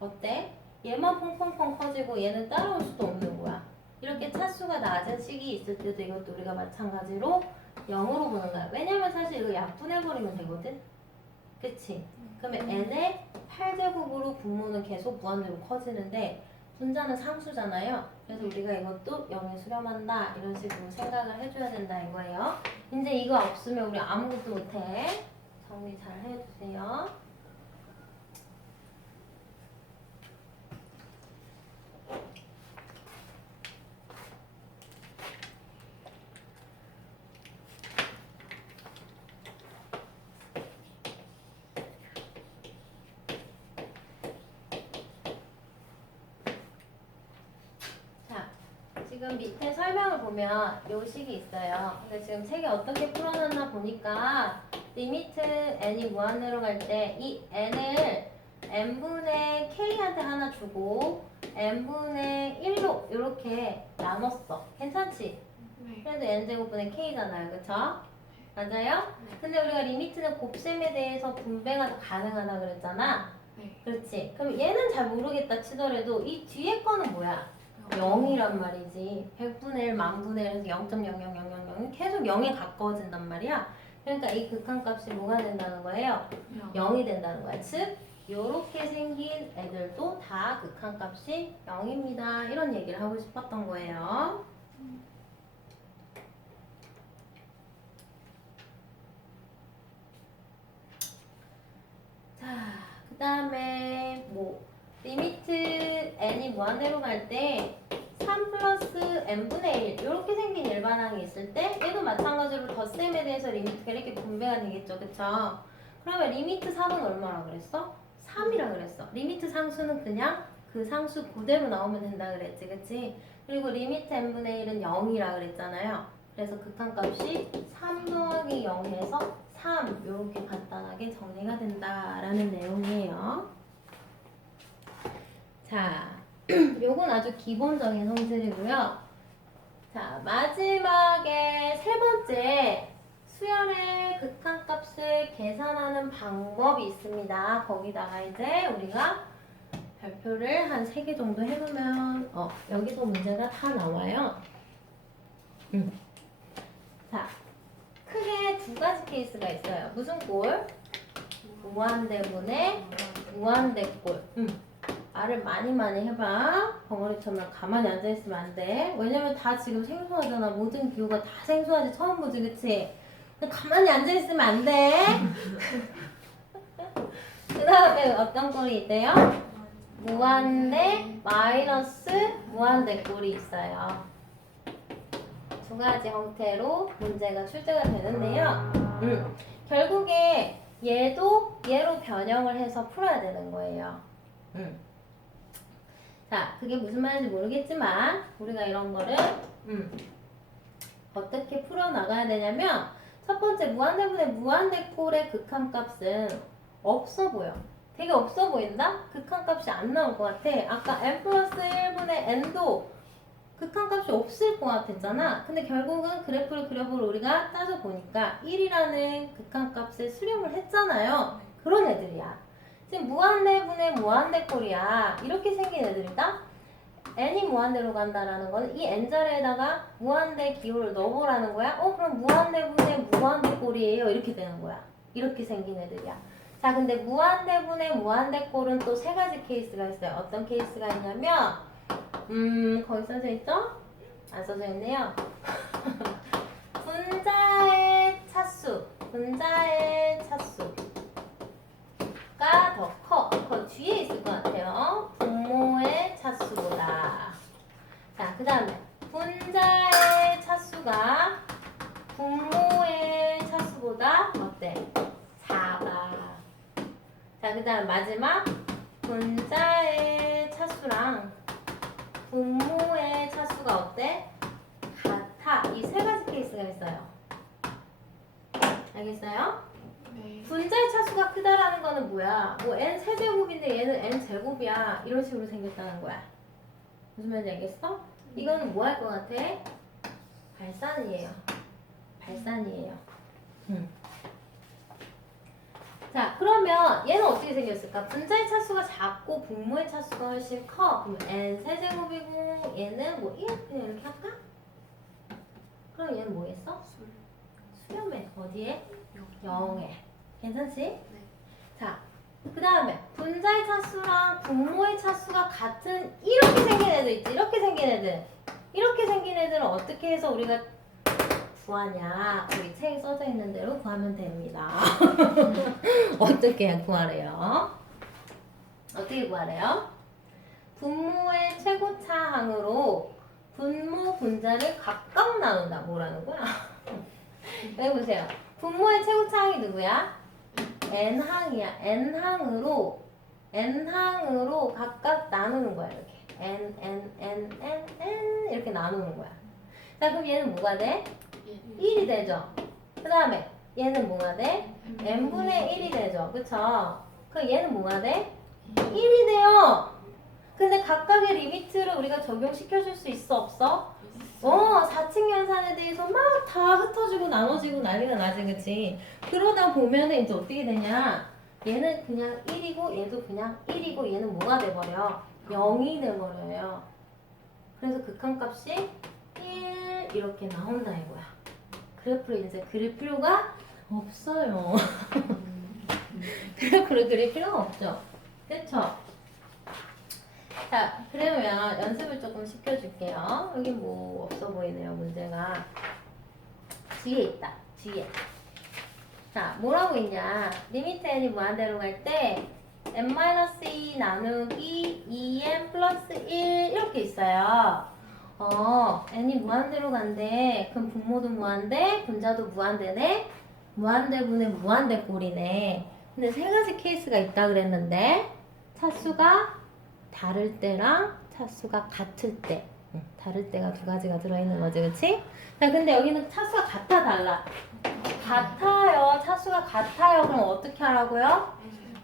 어때? 얘만 펑펑펑 커지고 얘는 따라올 수도 없는 거야. 이렇게 차수가 낮은 식이 있을 때도 이것도 우리가 마찬가지로 0으로 보는 거야. 왜냐면 사실 이거 약분해버리면 되거든? 그치? 그러면 n의 8제곱으로 분모는 계속 무한대로 커지는데 분자는 상수잖아요. 그래서 우리가 이것도 0에 수렴한다. 이런 식으로 생각을 해줘야 된다 이거예요. 이제 이거 없으면 우리 아무것도 못해. 정리 잘 해주세요. 자, 지금 밑에 설명을 보면 요 식이 있어요. 근데 지금 책에 어떻게 풀어놨나 보니까 리미트 n이 무한대로 갈 때 이 n을 n분의 k한테 하나 주고 n분의 1로 이렇게 나눴어. 괜찮지? 네. 그래도 n제곱분의 k잖아요. 그쵸? 맞아요? 근데 우리가 리미트는 곱셈에 대해서 분배가 가능하다 그랬잖아. 네. 그렇지? 그럼 얘는 잘 모르겠다 치더라도 이 뒤에 거는 뭐야? 0이란 말이지. 100분의 1, 만분의 1 해서 0.00000 계속 0에 가까워진단 말이야. 그러니까 이 극한값이 뭐가 된다는 거예요? 0이 된다는 거야. 즉, 요렇게 생긴 애들도 다 극한값이 0입니다. 이런 얘기를 하고 싶었던 거예요. 자, 그 다음에 뭐 리미트 n이 무한대로 갈 때 3 플러스 n분의 1 이렇게 생긴 일반항이 있을 때 얘도 마찬가지로 덧셈에 대해서 리미트가 이렇게 분배가 되겠죠. 그쵸? 그러면 리미트 3은 얼마라 그랬어? 3이라 그랬어. 리미트 상수는 그냥 그 상수 그대로 나오면 된다 그랬지. 그치? 그리고 리미트 n분의 1은 0이라 그랬잖아요. 그래서 극한값이 3 더하기 0에서 3 이렇게 간단하게 정리가 된다라는 내용이에요. 자, 요건 아주 기본적인 성질이고요. 자, 마지막에 세 번째 수열의 극한값을 계산하는 방법이 있습니다. 거기다가 이제 우리가 별표를 한 3개 정도 해놓으면 여기서 문제가 다 나와요. 자, 크게 2가지 케이스가 있어요. 무슨 꼴? 무한대분의 무한대꼴. 말을 많이 해봐. 벙어리처럼 가만히 앉아있으면 안 돼. 왜냐면 다 지금 생소하잖아. 모든 기호가 다 생소하지. 처음 보지, 그치? 근데 가만히 앉아있으면 안 돼. 그 다음에 어떤 꼴이 있대요? 무한대 마이너스 무한대 꼴이 있어요. 2가지 형태로 문제가 출제가 되는데요. 결국에 얘도 얘로 변형을 해서 풀어야 되는 거예요. 자, 그게 무슨 말인지 모르겠지만 우리가 이런 거를 어떻게 풀어나가야 되냐면 첫 번째 무한대분의 무한대꼴의 극한값은 없어 보여. 되게 없어 보인다? 극한값이 안 나올 것 같아. 아까 n 플러스 1분의 n도 극한값이 없을 것 같았잖아. 근데 결국은 그래프를 그려보러 우리가 따져보니까 1이라는 극한값을 수렴을 했잖아요. 그런 애들이야. 지금 무한대분의 무한대꼴이야. 이렇게 생긴 애들이다. n이 무한대로 간다라는 거는 이 n자리에다가 무한대 기호를 넣어보라는 거야. 그럼 무한대분의 무한대꼴이에요. 이렇게 되는 거야. 이렇게 생긴 애들이야. 자, 근데 무한대분의 무한대꼴은 또 3가지 케이스가 있어요. 어떤 케이스가 있냐면 거기 써져 있죠? 안 써져 있네요. 분자의 차수. 가 더 커. 더 뒤에 있을 것 같아요. 분모의 차수보다. 자, 그 다음에 분자의 차수가 분모의 차수보다 어때? 작아. 자, 그 다음 마지막 분자의 차수랑 분모의 차수가 어때? 같아. 이 3가지 케이스가 있어요. 알겠어요? 네. 분자의 차수가 크다라는 거는 뭐야? 뭐 n 세제곱인데 얘는 n 제곱이야. 이런 식으로 생겼다는 거야. 무슨 말인지 알겠어? 이거는 뭐 할 것 같아? 발산이에요. 자, 그러면 얘는 어떻게 생겼을까? 분자의 차수가 작고 분모의 차수가 훨씬 커. 그럼 n 세제곱이고 얘는 뭐 1? 그냥 이렇게 할까? 그럼 얘는 뭐겠어? 수렴해. 어디에? 0에. 괜찮지? 자, 그 다음에 분자의 차수랑 분모의 차수가 같은 이렇게 생긴 애들 있지? 이렇게 생긴 애들. 이렇게 생긴 애들은 어떻게 해서 우리가 구하냐? 우리 책에 써져 있는 대로 구하면 됩니다. 어떻게 구하래요? 어떻게 구하래요? 분모의 최고차항으로 분모 분자를 각각 나눈다. 뭐라는 거야? 여기 보세요. 분모의 최고차항이 누구야? n항이야. n항으로 각각 나누는 거야. 이렇게 n 이렇게 나누는 거야. 자, 그럼 얘는 뭐가 돼? 1이 되죠. 그 다음에 얘는 뭐가 돼? n분의 1이 되죠. 그쵸? 그럼 얘는 뭐가 돼? 1이 돼요. 근데 각각의 리미트를 우리가 적용시켜줄 수 있어? 없어? 4층 연산에 대해서 막 다 흩어지고 나눠지고 난리가 나지, 그치? 그러다 보면은 이제 어떻게 되냐? 얘는 그냥 1이고 얘도 그냥 1이고 얘는 뭐가 돼버려? 0이 돼버려요. 그래서 극한값이 1 이렇게 나온다 이거야. 그래프를 이제 그릴 필요가 없어요. 그래프를 그릴 필요가 없죠. 그쵸? 자, 그러면 연습을 조금 시켜줄게요. 여기 뭐 없어 보이네요, 문제가. 뒤에 있다, 뒤에. 자, 뭐라고 있냐. 리미트 n이 무한대로 갈 때 n-2 나누기 2n 플러스 1 이렇게 있어요. n이 무한대로 간대. 그럼 분모도 무한대, 분자도 무한대네. 무한대분의 무한대꼴이네. 근데 3가지 케이스가 있다 그랬는데 차수가 다를 때랑 차수가 같을 때. 다를 때가 2가지가 들어있는 거지, 그치? 자, 근데 여기는 차수가 같아, 달라? 같아요. 차수가 같아요. 그럼 어떻게 하라고요?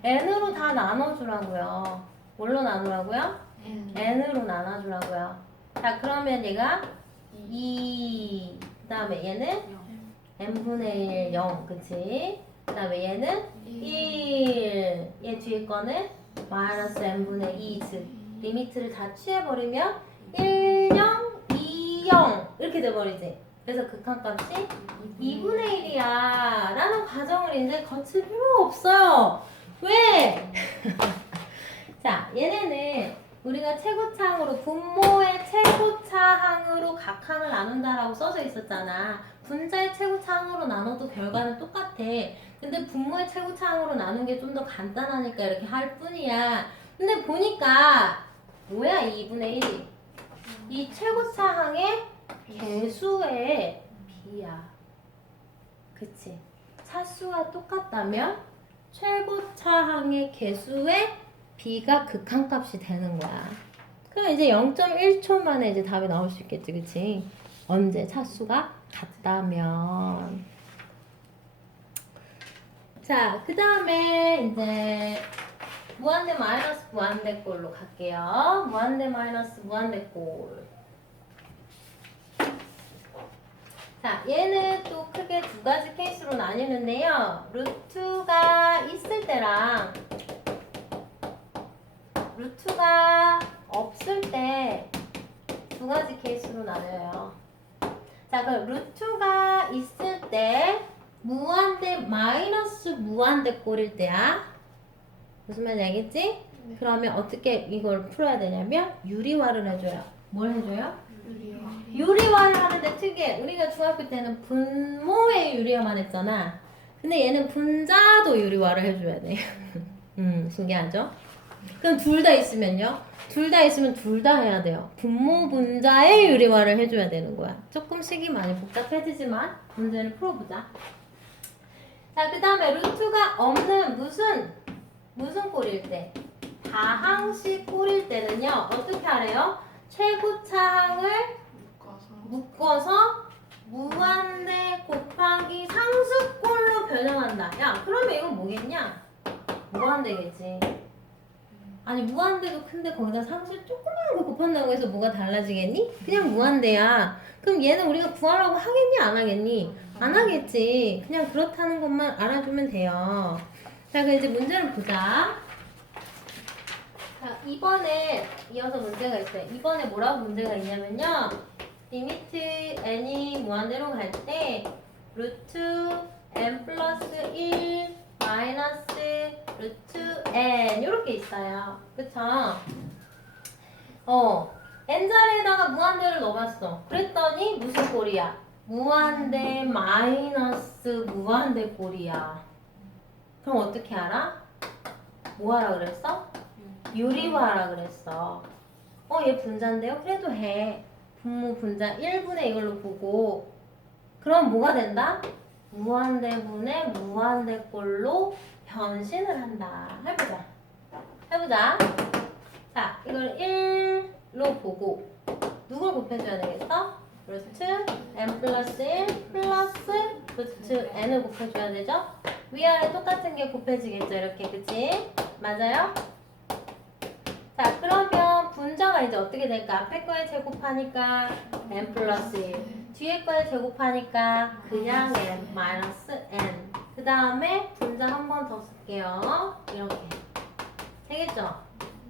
n으로 다 나눠주라고요. 뭘로 나누라고요? n으로 나눠주라고요. 자, 그러면 얘가 2, 그 다음에 얘는 n분의 1, 0. 그치? 그 다음에 얘는 1. 얘 뒤에 거는 마이너스 n분의 2. 즉, 리미트를 다 취해버리면 1, 0, 2, 0. 이렇게 돼버리지. 그래서 극한값이 2분의 1이야. 라는 과정을 이제 거칠 필요가 없어요. 왜? 자, 얘네는 우리가 최고차항으로 분모의 최고차항으로 각항을 나눈다라고 써져 있었잖아. 분자의 최고차항으로 나눠도 결과는 똑같아. 근데 분모의 최고차항으로 나눈 게 좀 더 간단하니까 이렇게 할 뿐이야. 근데 보니까 뭐야 2분의 1이? 이 최고차항의 개수의 b야. 그치? 차수가 똑같다면 최고차항의 개수의 b가 극한값이 되는 거야. 그럼 이제 0.1초 만에 이제 답이 나올 수 있겠지, 그치? 언제 차수가 같다면. 자, 그 다음에 이제 무한대 마이너스 무한대꼴로 갈게요. 무한대 마이너스 무한대꼴. 자, 얘는 또 크게 두 가지 케이스로 나뉘는데요. 루트가 있을 때랑 루트가 없을 때 두 가지 케이스로 나뉘어요. 자, 그럼 루트가 있을 때 무한대 마이너스 무한대꼴일 때야. 무슨 말인지 알겠지? 네. 그러면 어떻게 이걸 풀어야 되냐면 유리화를 해줘요. 뭘 해줘요? 유리화. 유리화를 하는데 특이해. 우리가 중학교 때는 분모의 유리화만 했잖아. 근데 얘는 분자도 유리화를 해줘야 돼. 신기하죠? 그럼 둘 다 있으면요? 둘 다 있으면 둘 다 해야 돼요. 분모 분자의 유리화를 해줘야 되는 거야. 조금씩이 많이 복잡해지지만 문제를 풀어보자. 자, 그 다음에 루트가 없는 무슨 꼴일 때? 다항식 꼴일 때는요. 어떻게 하래요? 최고차항을 묶어서 무한대 곱하기 상수꼴로 변형한다. 야, 그러면 이건 뭐겠냐? 무한대겠지. 아니 무한대도 큰데 거기다 상수 조그마한 거 곱한다고 해서 뭐가 달라지겠니? 그냥 무한대야. 그럼 얘는 우리가 구하라고 하겠니? 안 하겠니? 안 하겠지. 그냥 그렇다는 것만 알아주면 돼요. 자, 그럼 이제 문제를 보자. 자, 이번에 이어서 문제가 있어요. 이번에 뭐라고 문제가 있냐면요. 리미트 n이 무한대로 갈 때 루트 n 플러스 1 마이너스 루트 n 이렇게 있어요. 그쵸? n 자리에다가 무한대를 넣어봤어. 그랬더니 무슨 꼴이야? 무한대 마이너스 무한대 꼴이야. 그럼 어떻게 알아? 뭐 하라 그랬어? 유리화하라 그랬어. 얘 분자인데요? 그래도 해. 분모 분자 1분의 이걸로 보고 그럼 뭐가 된다? 무한대분의 무한대꼴로 변신을 한다. 해보자. 자, 이걸 1로 보고 누굴 곱해줘야 되겠어? 루트 n 플러스 1 플러스 루트 n을 곱해줘야 되죠? 위아래 똑같은 게 곱해지겠죠? 이렇게, 그치? 맞아요? 자, 그러면 분자가 이제 어떻게 될까? 앞에 거에 제곱하니까 n 플러스 1 뒤에 거에 제곱하니까 그냥 n 마이너스 n 그 다음에 분자 한 번 더 쓸게요. 이렇게 되겠죠?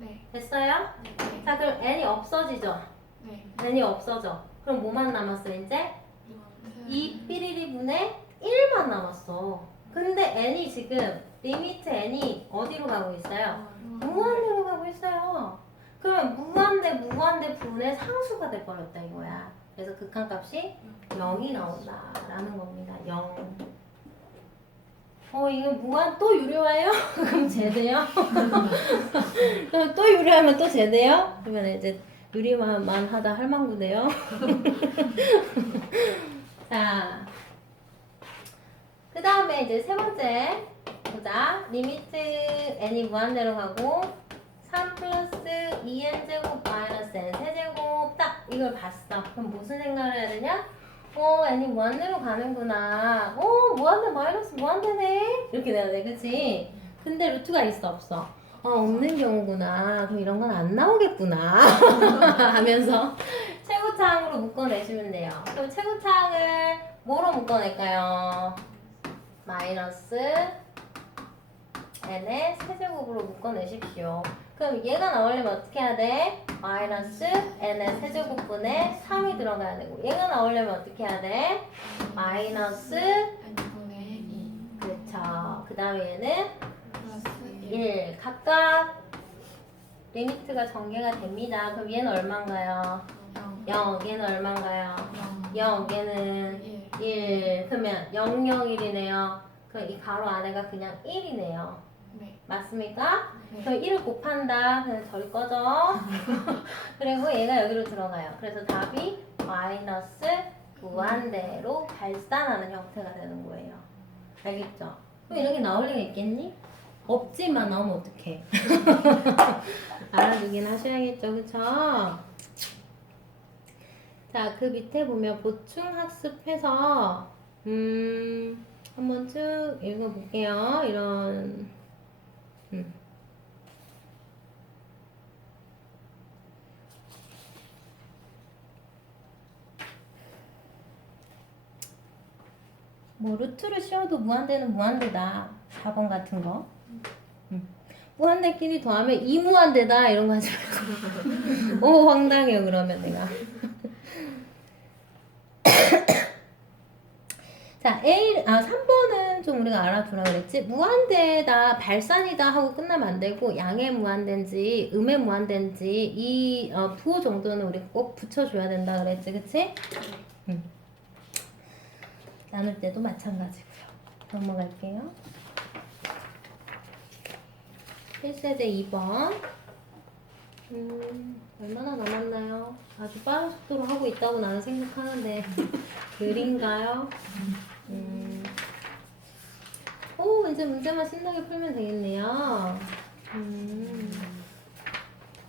네. 됐어요? 네. 자, 그럼 n이 없어지죠? 네. n이 없어져. 그럼 뭐만 남았어 이제? 이거는 2 삐리리분의 1만 남았어. 근데 n이 지금 리미트 n이 어디로 가고 있어요? 무한대로 가고 있어요. 그럼 무한대 분의 상수가 돼버렸다 이거야. 그래서 극한값이 0이 나온다라는 겁니다. 0. 이거 무한 또 유료화예요? 그럼 제대요? 그럼 또 유료하면 또 제대요? 그러면 이제 유리화만 하다 할망구네요. 자, 그 다음에 이제 세 번째 보자. 리미트 n이 무한대로 가고 3 플러스 2n제곱 마이너스 n 세제곱 딱 이걸 봤어. 그럼 무슨 생각을 해야 되냐? n이 무한대로 가는구나. 무한대 마이너스 무한대네. 이렇게 돼야 돼, 그치? 근데 루트가 있어, 없어? 없는 경우구나. 그럼 이런 건 안 나오겠구나. 하면서 최고차항으로 묶어내시면 돼요. 그럼 최고차항을 뭐로 묶어낼까요? 마이너스 n의 세제곱으로 묶어내십시오. 그럼 얘가 나오려면 어떻게 해야 돼? 마이너스 n의 세제곱분의 3이 들어가야 되고 얘가 나오려면 어떻게 해야 돼? 마이너스 n분의 2 그렇죠. 그 다음에 얘는 플러스 1 각각 리미트가 전개가 됩니다. 그럼 얘는 얼마인가요? 0 0 얘는 얼마인가요? 0 0 얘는 1 1 그러면 0, 0, 1이네요. 그럼 이 가로 안에가 그냥 1이네요. 네. 맞습니까? 네. 그럼 1을 곱한다. 그냥 저리 꺼져. 그리고 얘가 여기로 들어가요. 그래서 답이 마이너스 무한대로 발산하는 형태가 되는 거예요. 알겠죠? 그럼 이렇게 나올 리가 있겠니? 없지만 나오면 어떡해. 알아두긴 하셔야겠죠. 그쵸? 자, 그 밑에 보면 보충 학습해서 한번 쭉 읽어볼게요. 이런 뭐 루트를 씌워도 무한대는 무한대다. 4번 같은 거. 무한대끼리 더하면 이무한대다 이런 거 하지 말고. 오 황당해요 그러면 내가. 자, 3번은 좀 우리가 알아두라 그랬지? 무한대다, 발산이다 하고 끝나면 안 되고, 양의 무한대인지, 음의 무한대인지, 이 부호 정도는 우리 꼭 붙여줘야 된다 그랬지, 그치? 나눌 때도 마찬가지고요. 넘어갈게요. 필수제 2번. 얼마나 남았나요? 아주 빠른 속도로 하고 있다고 나는 생각하는데 그린가요? 오 이제 문제만 신나게 풀면 되겠네요.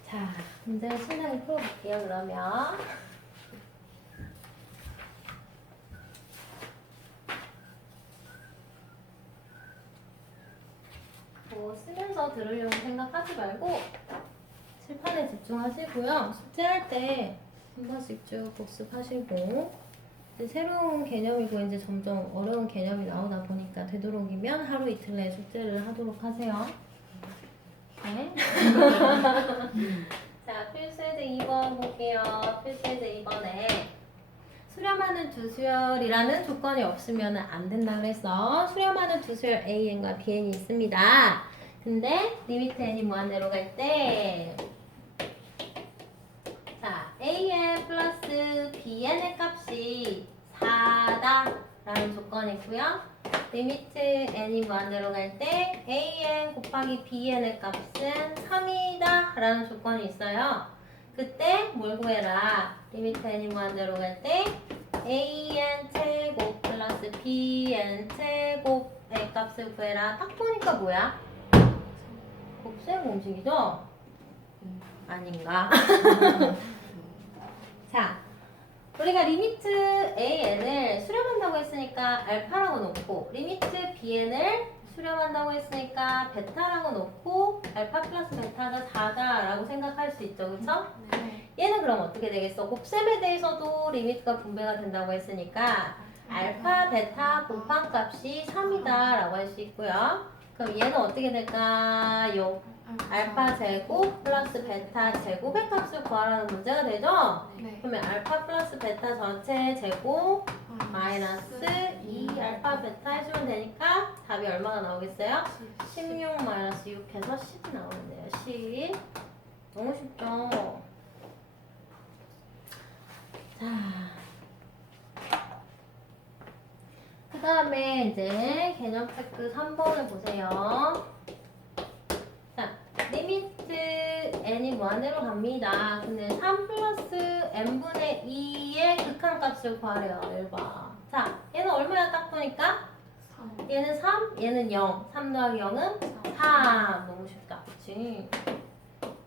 자 문제를 신나게 풀어볼게요. 그러면 뭐 쓰면서 들으려고 생각하지 말고 칠판에 집중하시고요. 숙제할 때 한 번씩 쭉 복습하시고 이제 새로운 개념이고 이제 점점 어려운 개념이 나오다 보니까 되도록이면 하루 이틀 내에 숙제를 하도록 하세요. 네. 자, 필수예제 2번 볼게요. 필수예제 2번에 수렴하는 두 수열이라는 조건이 없으면 안 된다 그랬어. 수렴하는 두 수열 AN과 BN이 있습니다. 근데 리미트 n이 무한대로 갈 때 자, AN 플러스 BN의 값이 4다 라는 조건이 있고요. 리미트 n이 무한대로 갈 때 AN 곱하기 BN의 값은 3이다 라는 조건이 있어요. 그때 뭘 구해라? 리미트 n이 무한대로 갈 때 AN 제곱 플러스 BN 제곱의 값을 구해라. 딱 보니까 뭐야? 곱셈 공식이죠? 아닌가? 자, 우리가 리미트 AN을 수렴한다고 했으니까 알파라고 놓고 리미트 BN을 수렴한다고 했으니까 베타라고 놓고 알파 플러스 베타가 4다라고 생각할 수 있죠. 그쵸? 네. 얘는 그럼 어떻게 되겠어? 곱셈에 대해서도 리미트가 분배가 된다고 했으니까 알파, 베타 곱한값이 3이다라고 할 수 있고요. 그럼 얘는 어떻게 될까요? 알파 제곱 플러스 베타 제곱의 값을 구하라는 문제가 되죠? 네. 그러면 알파 플러스 베타 전체 제곱 마이너스 2 알파 베타 해주면 되니까 답이 얼마가 나오겠어요? 16 마이너스 6 해서 10이 나오는데요. 10. 너무 쉽죠? 자. 그 다음에 이제 개념 체크 3번을 보세요. 자, 리미트 n이 무한대로 갑니다. 근데 3 플러스 n분의 2의 극한값을 구하래요. 1번. 자, 얘는 얼마야 딱 보니까? 3 얘는 3, 얘는 0. 3 더하기 0은 3. 너무 쉽다. 그치?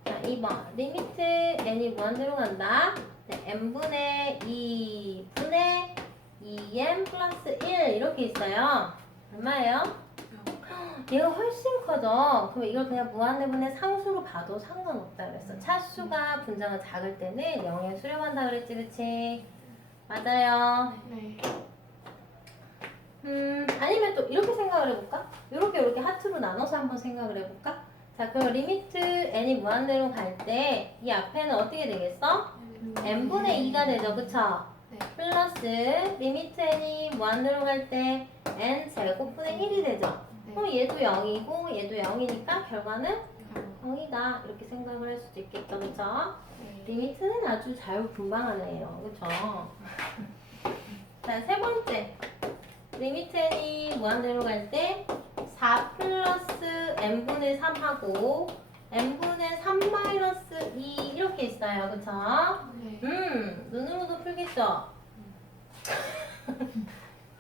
자, 2번. 리미트 n이 무한대로 간다. 네, n분의 2분의 2n 플러스 1 이렇게 있어요. 얼마예요? 얘가 훨씬 커져. 그럼 이걸 그냥 무한대분의 상수로 봐도 상관없다 그랬어. 차수가 분자가 작을 때는 0에 수렴한다 그랬지, 그치? 맞아요. 네. 아니면 또 이렇게 생각을 해볼까? 이렇게 하트로 나눠서 한번 생각을 해볼까? 자, 그럼 리미트 n이 무한대로 갈 때 이 앞에는 어떻게 되겠어? n분의 2가 되죠, 그쵸? 네. 플러스 리미트 n이 무한대로 갈 때 n 제곱분의 1이 되죠? 네. 그럼 얘도 0이고 얘도 0이니까 결과는 0이다 이렇게 생각을 할 수도 있겠죠, 그쵸? 네. 리미트는 아주 자유분방한 애예요, 그쵸? 자, 세 번째 리미트 n이 무한대로 갈 때 4 플러스 n분의 3하고 n분의 3 마이너스 2 이렇게 있어요, 그쵸? 네. 눈으로도 풀겠죠?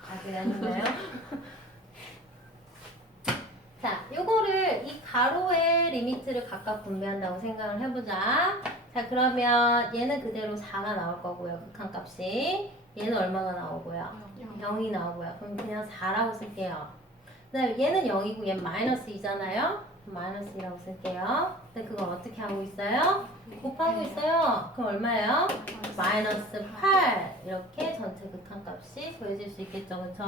아직 아닌가요? 자, 요거를 이 가로의 리미트를 각각 분배한다고 생각을 해보자. 자, 그러면 얘는 그대로 4가 나올 거고요, 극한값이. 얘는 얼마가 나오고요? 0이 나오고요. 그럼 그냥 4라고 쓸게요. 그 다음에 얘는 0이고 얘는 마이너스 2잖아요? 마이너스 2라고 쓸게요. 근데 그걸 어떻게 하고 있어요? 곱하고 있어요. 그럼 얼마예요? 마이너스 8 이렇게 전체 극한값이 구해질 수 있겠죠, 그쵸?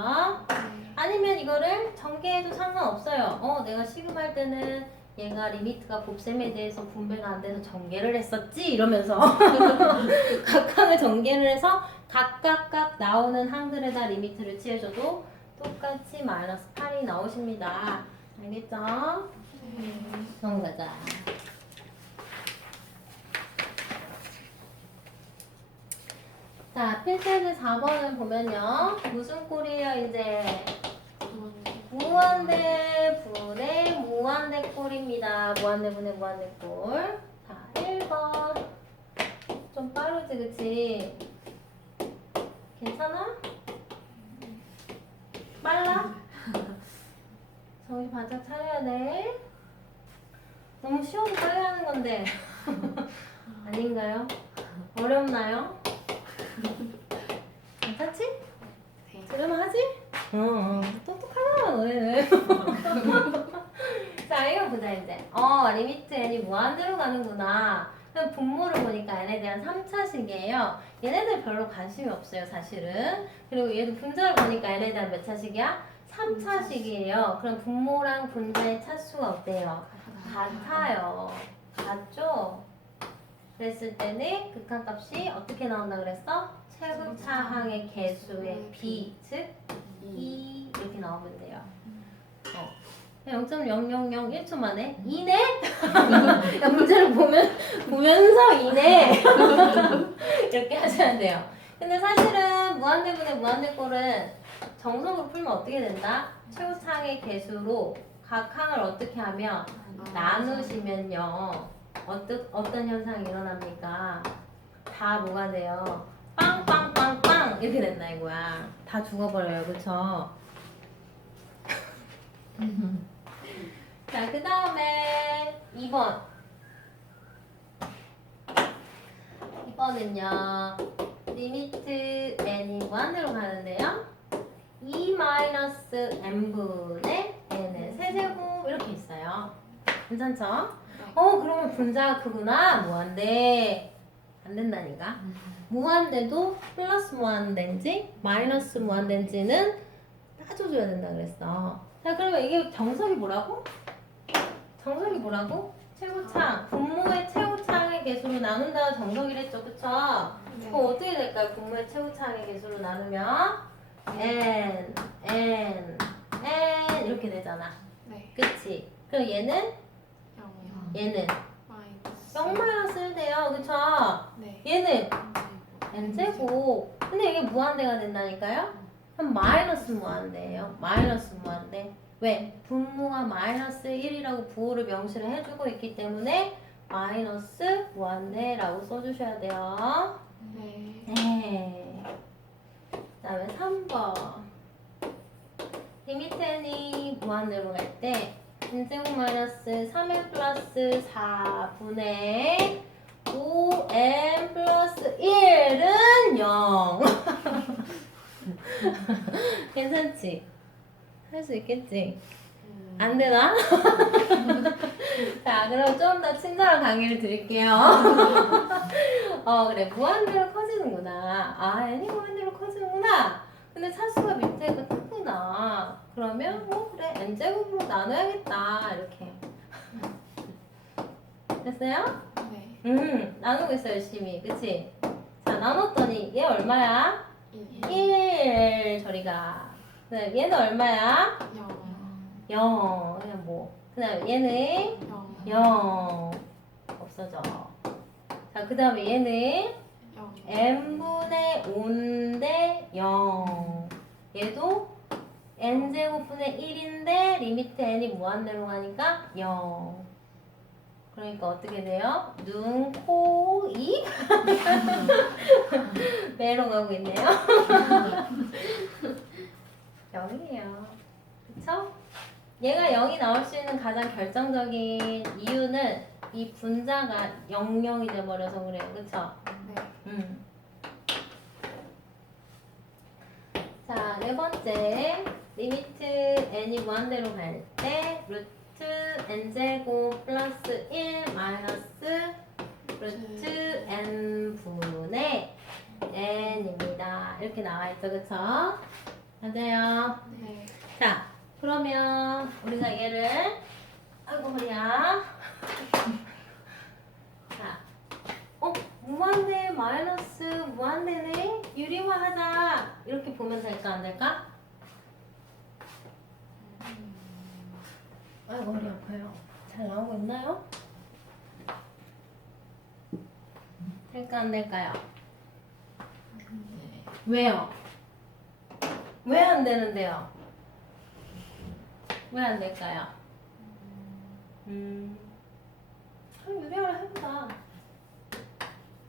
아니면 이거를 전개해도 상관없어요. 내가 시금할 때는 얘가 리미트가 곱셈에 대해서 분배가 안 돼서 전개를 했었지 이러면서 각각을 전개를 해서 각각 나오는 항들에다 리미트를 취해줘도 똑같이 마이너스 8이 나오십니다. 알겠죠? 넘어가자. 자, 필테드 4번을 보면요. 무슨 꼴이에요, 이제? 무한대 분의 무한대 꼴입니다. 무한대 분의 무한대 꼴. 자, 1번. 좀 빠르지, 그치? 괜찮아? 빨라? 정신 바짝 차려야 돼. 너무 쉬워서 빨리 하는 건데. 아닌가요? 어렵나요? 괜찮지? 네. 그러면 하지? 똑똑하다, 너네는. 자, 이거 보자, 이제. 리미트 n이 무한대로 가는구나. 그럼 분모를 보니까 n에 대한 3차식이에요. 얘네들 별로 관심이 없어요, 사실은. 그리고 얘도 분자를 보니까 n에 대한 몇 차식이야? 3차식이에요. 그럼 분모랑 분자의 차수가 어때요? 같아요. 같죠? 그랬을 때는 극한값이 어떻게 나온다 그랬어? 최고차항의 개수의 b, 즉 2 이렇게 나오면 돼요. 0.0001초 만에 2네? 야, 문제를 보면서 2네? 이렇게 하셔야 돼요. 근데 사실은 무한대분의 무한대꼴은 정석으로 풀면 어떻게 된다? 최고차항의 개수로 각 항을 어떻게 하면 나누시면요. 어떤 현상이 일어납니까? 다 뭐가 돼요? 빵빵빵빵 이렇게 된다 이거야. 다 죽어버려요, 그쵸? 자, 그 다음에 2번. 2번은요. 리미트 n이 무한대로 가는데요. 2-n분의 n의 세제곱 이렇게 있어요. 괜찮죠? 그러면 분자가 크구나. 무한대. 안 된다니까. 무한대도 플러스 무한대인지 마이너스 무한대인지는 따져줘야 된다 그랬어. 자, 그러면 이게 정석이 뭐라고? 정석이 뭐라고? 최고차항. 분모의 최고차항의 개수로 나눈다 정석이랬죠, 그쵸? 네. 그럼 어떻게 될까요? 분모의 최고차항의 개수로 나누면 n 이렇게 되잖아. 네. 그치? 그럼 얘는 0 마이너스 1 돼요, 그쵸? 네. 얘는 n제곱. 근데 이게 무한대가 된다니까요? 그럼 마이너스 무한대예요. 마이너스 무한대. 왜? 분모가 마이너스 1이라고 부호를 명시를 해주고 있기 때문에 마이너스 무한대라고 써주셔야 돼요. 네. 네. 그 다음에 3번. 리미트 n이 무한대로 갈 때 n제곱 마이너스 3n 플러스 4분의 5n 플러스 1은 0. 괜찮지? 할 수 있겠지? 안 되나? 자, 그럼 좀 더 친절한 강의를 드릴게요. 그래. 무한대로 커지는구나. n이 무한대로 커지는구나. 근데 차수가 밑에 그 탁 나와. 그러면 뭐 그래 n제곱으로 나눠야겠다 이렇게. 됐어요? 네. 나누고 있어 열심히. 그치? 자 나눴더니 얘 얼마야? 1. 1 저리가. 그다음 얘는 얼마야? 0. 0 그냥 뭐. 그다음 얘는 0. 0 없어져. 자 그다음에 얘는 0. n분의 5인데 0. 얘도 n제곱분의 1인데 리미트 n이 무한대로 가니까 0. 그러니까 어떻게 돼요? 눈, 코, 입? 매로 가고 있네요. 0이에요. 그쵸? 얘가 0이 나올 수 있는 가장 결정적인 이유는 이 분자가 00이 돼버려서 그래요. 그쵸? 네. 자, 네 번째. 리미트 n이 무한대로 갈 때 루트 n제곱 플러스 1 마이너스 루트 n분의 n입니다. 이렇게 나와있죠. 그쵸? 맞아요. 네. 자, 그러면 우리가 얘를 아이고 허리야. 자, 무한대 마이너스 무한대네 유리화하자 이렇게 보면 될까 안 될까? 아이고 허리 아파요. 잘 나오고 있나요? 될까 안 될까요? 네. 왜요? 왜 안 되는데요? 왜 안 될까요? 그럼 유리화를 해보자.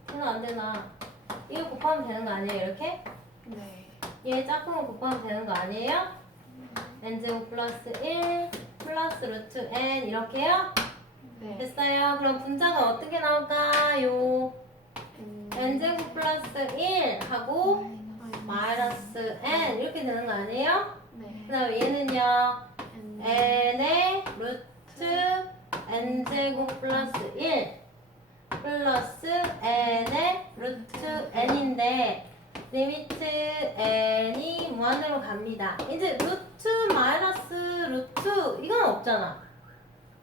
되나 안 되나? 이거 곱하면 되는 거 아니에요? 이렇게? 네. 얘 짝꿍을 곱하면 되는 거 아니에요? n제곱 플러스 1 플러스 루트 n 이렇게요? 네. 됐어요. 그럼 분자가 어떻게 나올까요? n제곱 플러스 1 하고 마이너스 n 이렇게 되는 거 아니에요? 네. 그 다음에 얘는요 n의 루트 n제곱 플러스 1 플러스 n의 루트 n인데 리미트 n이 무한대로 갑니다. 이제 루트 마이너스 루트 이건 없잖아.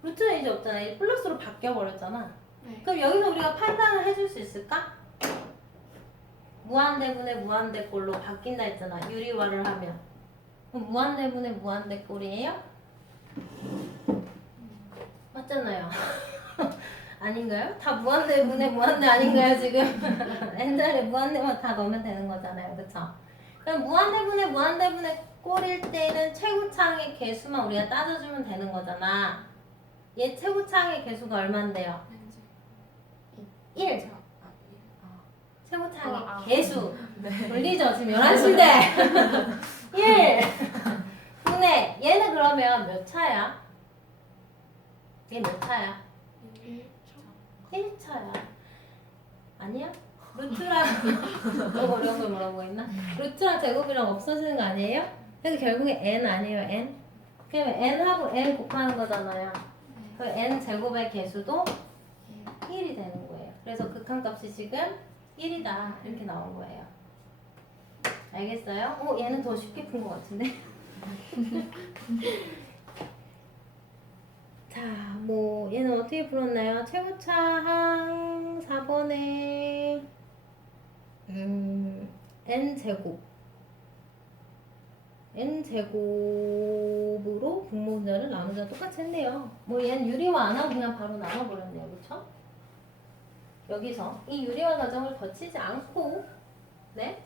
루트는 이제 없잖아. 이제 플러스로 바뀌어버렸잖아. 네. 그럼 여기서 우리가 판단을 해줄 수 있을까? 무한대분의 무한대꼴로 바뀐다 했잖아. 유리화를 하면. 그럼 무한대분의 무한대꼴이에요? 맞잖아요. 아닌가요? 다 무한대분의 무한대 아닌가요 지금? 옛날에 무한대만 다 넣으면 되는 거잖아요. 그쵸? 그럼 무한대분의 무한대분의 꼴일 때는 최고차항의 개수만 우리가 따져주면 되는 거잖아. 얘 최고차항의 개수가 얼만데요? 1. 최고차항의 개수. 돌리죠? 지금 11시인데. 1. 분의 얘는 그러면 몇 차야? 얘 몇 차야? 1차야. 아니야? 루트랑 너무 어려운 걸 뭐라고 했나? 루트랑 제곱이랑 없어지는 거 아니에요? 그래서 결국에 n 아니에요? n? 그러면 n하고 n 곱하는 거잖아요. 그 n 제곱의 개수도 1이 되는 거예요. 그래서 극한값이 지금 1이다 이렇게 나온 거예요. 알겠어요? 얘는 더 쉽게 푼 것 같은데? 자, 뭐 얘는 어떻게 풀었나요? 최고차항 4번에 n제곱 n제곱으로 분모분자를 나누자 똑같이 했네요. 뭐 얘는 유리화 안 하고 그냥 바로 나눠버렸네요. 그쵸? 여기서 이 유리화 과정을 거치지 않고 네?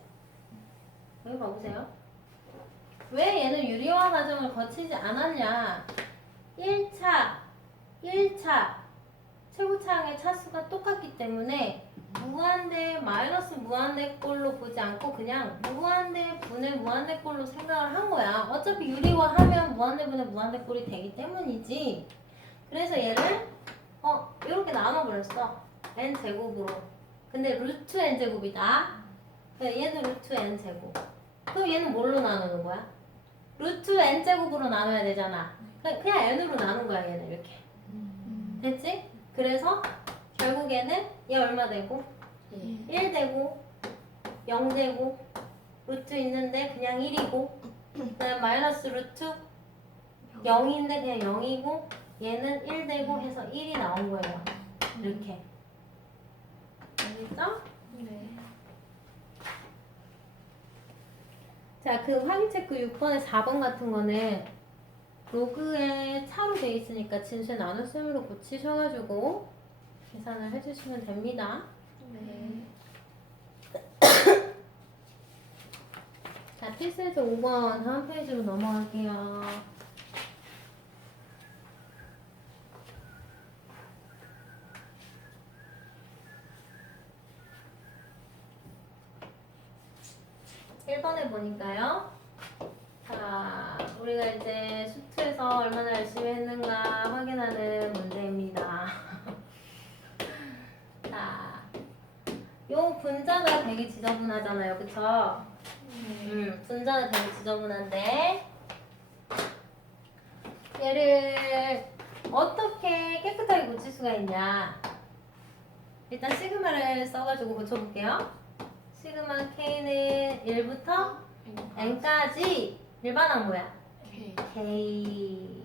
여기 봐보세요. 왜 얘는 유리화 과정을 거치지 않았냐? 1차 최고차항의 차수가 똑같기 때문에 무한대 마이너스 무한대 꼴로 보지 않고 그냥 무한대 분의 무한대 꼴로 생각을 한 거야. 어차피 유리화하면 무한대 분의 무한대 꼴이 되기 때문이지. 그래서 얘를 이렇게 나눠버렸어. n제곱으로. 근데 루트 n제곱이다. 얘도 루트 n제곱. 그럼 얘는 뭘로 나누는 거야? 루트 n제곱으로 나눠야 되잖아. 그냥 n으로 나눈 거야 얘는 이렇게. 됐지? 그래서 결국에는 얘 얼마 되고 1 되고 0 되고 루트 있는데 그냥 1이고 그다음 마이너스 루트 0인데 그냥 0이고 얘는 1 되고 해서 1이 나온 거예요. 이렇게. 알겠죠? 네. 자, 그 확인 체크 6번에 4번 같은 거는 로그에 차로 돼 있으니까 진수의 나눗셈으로 고치셔가지고 계산을 해주시면 됩니다. 네. 자, 필수에서 5번 다음 페이지로 넘어갈게요. 일번에 보니까요. 자, 우리가 이제 수트에서 얼마나 열심히 했는가 확인하는 문제입니다. 자, 요 분자가 되게 지저분하잖아요. 그쵸? 네. 분자가 되게 지저분한데 얘를 어떻게 깨끗하게 고칠 수가 있냐. 일단 시그마를 써가지고 고쳐볼게요. 시그마 K는 1부터 N까지 일반항 뭐야? K. K.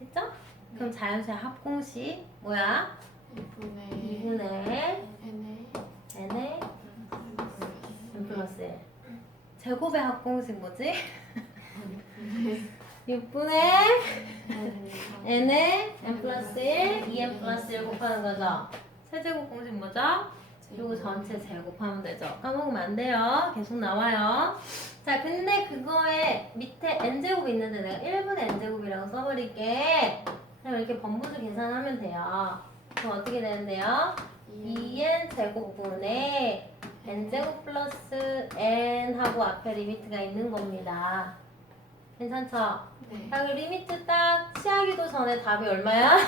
됐죠? 그럼 자연수의 합공식 뭐야? 2분의 2분의 N의 N의 N 플러스 1. 제곱의 합공식 뭐지? 6분의 N의 N 플러스 1, 2N 플러스 1 곱하는 거죠? 세제곱 공식 뭐죠? 그리고 전체 제곱하면 되죠. 까먹으면 안 돼요. 계속 나와요. 자, 근데 그거에 밑에 n제곱이 있는데 내가 1분의 n제곱이라고 써버릴게. 그럼 이렇게 번분수 계산하면 돼요. 그럼 어떻게 되는데요? 2n 제곱분의 n제곱 플러스 n 하고 앞에 리미트가 있는 겁니다. 괜찮죠? 네. 자, 그 리미트 딱 취하기도 전에 답이 얼마야?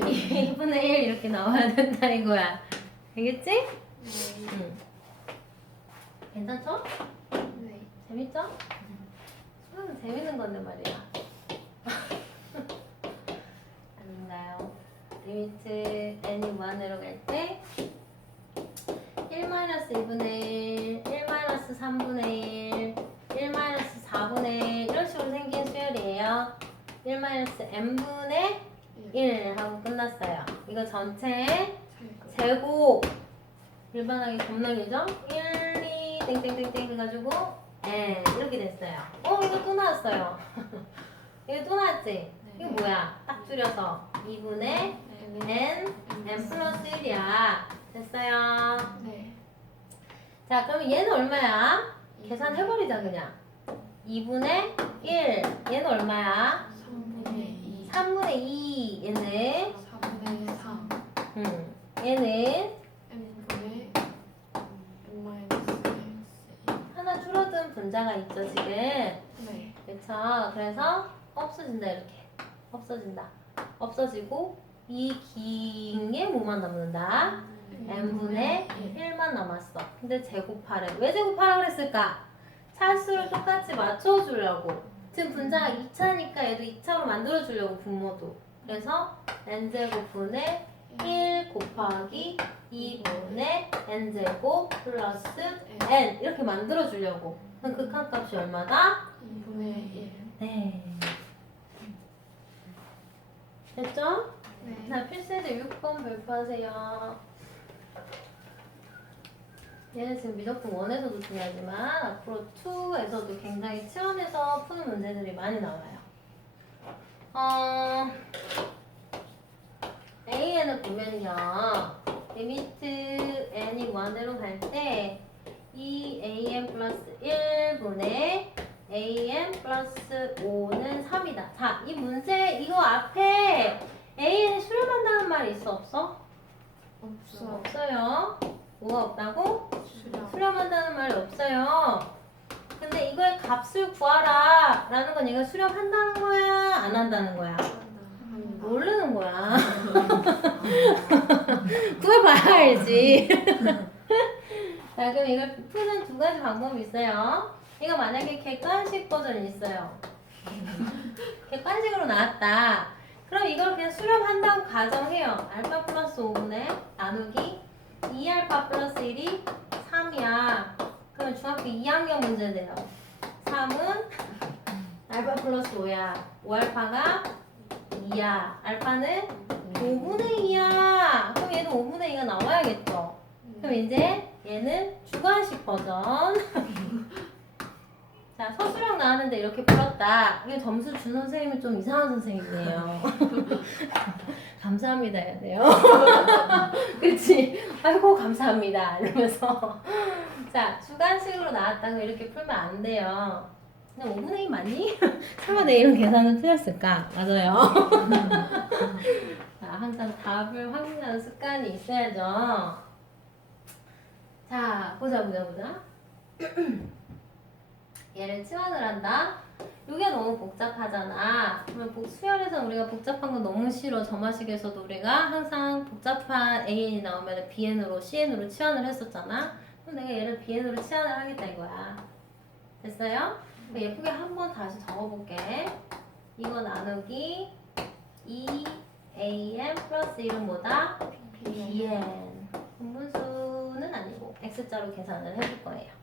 2분의 1 이렇게 나와야 된다 이거야. 알겠지? 네. 응. 괜찮죠? 네. 재밌죠? 수학은 재밌는 건데 말이야. 아닌가요? 리미트 n이 무한대로 갈 때 1-2분의 1, 1-3분의 1, 1-4분의 1 이런 식으로 생긴 수열이에요. 1-n분의 1 하고 끝났어요. 이거 전체 제곱 일반하게 겁나 길죠? 1, 2, 땡땡땡땡 해가지고 n 이렇게 됐어요. 이거 또 나왔어요. 이거 또 나왔지? 이거 뭐야? 딱 줄여서 2분의 n 플러스 1이야. 됐어요. 네. 자, 그럼 얘는 얼마야? 계산해버리자 그냥. 2분의 1 얘는 얼마야? 3분의 2. 3분의 2 얘는 4분의 3. 얘는 n분의 n 마이너스 하나 줄어든 분자가 있죠 지금. 네. 그쵸? 그래서 없어진다 이렇게. 없어진다. 없어지고 이 긴게 뭐만 남는다? n분의 1만 남았어. 근데 제곱하래. 왜 제곱하라고 그랬을까? 차수를 똑같이 맞춰주려고. 지금 분자가 2차니까 얘도 2차로 만들어주려고 분모도. 그래서 n제곱분의 1 곱하기 2분의 n제곱 플러스 n 이렇게 만들어주려고. 그럼 극한값이 얼마다? 2분의 1. 네. 됐죠? 네. 자, 필수제 6번 발표하세요. 얘는 지금 미적분 1에서도 중요하지만 앞으로 2에서도 굉장히 치환해서 푸는 문제들이 많이 나와요. AN을 보면요. 리미트 n이 무한대로 갈 때 이 AN 플러스 1분의 AN 플러스 5는 3이다. 자, 이 문제 이거 앞에 AN이 수렴한다는 말이 있어 없어? 없어. 없어요. 뭐가 없다고? 수렴. 수렴한다는 말이 없어요. 근데 이거의 값을 구하라 라는 건 얘가 수렴한다는 거야? 안 한다는 거야? 한다. 모르는 거야. 구해봐야 알지. 자, 그럼 이걸 푸는 두 가지 방법이 있어요. 이거 만약에 객관식 버전이 있어요. 객관식으로 나왔다. 그럼 이걸 그냥 수렴한다고 가정해요. 알파 플러스 5분의 나누기 2알파 플러스 1이 3이야. 그러면 중학교 2학년 문제 돼요. 3은 알파 플러스 5야. 5알파가 2야. 알파는 5분의 2야. 그럼 얘도 5분의 2가 나와야겠죠. 그럼 이제 얘는 주관식 버전. 자, 서술형 나왔는데 이렇게 풀었다. 이게 점수 준 선생님이 좀 이상한 선생님이에요. 감사합니다 해야 돼요. 그치? 아이고 감사합니다 이러면서 자, 주관식으로 나왔다고 이렇게 풀면 안 돼요. 그냥 5분의 2 맞니? 설마 내 이런 계산은 틀렸을까? 맞아요. 자, 항상 답을 확인하는 습관이 있어야죠. 자, 보자. 얘를 치환을 한다. 이게 너무 복잡하잖아. 그러면 수열에서 우리가 복잡한 건 너무 싫어. 점화식에서도 우리가 항상 복잡한 AN이 나오면 BN으로 CN으로 치환을 했었잖아. 그럼 내가 얘를 BN으로 치환을 하겠다 이거야. 됐어요? 예쁘게 한번 다시 적어볼게. 이거 나누기 2AN 플러스 1은 뭐다? BN. 분분수는 아니고 X자로 계산을 해줄 거예요.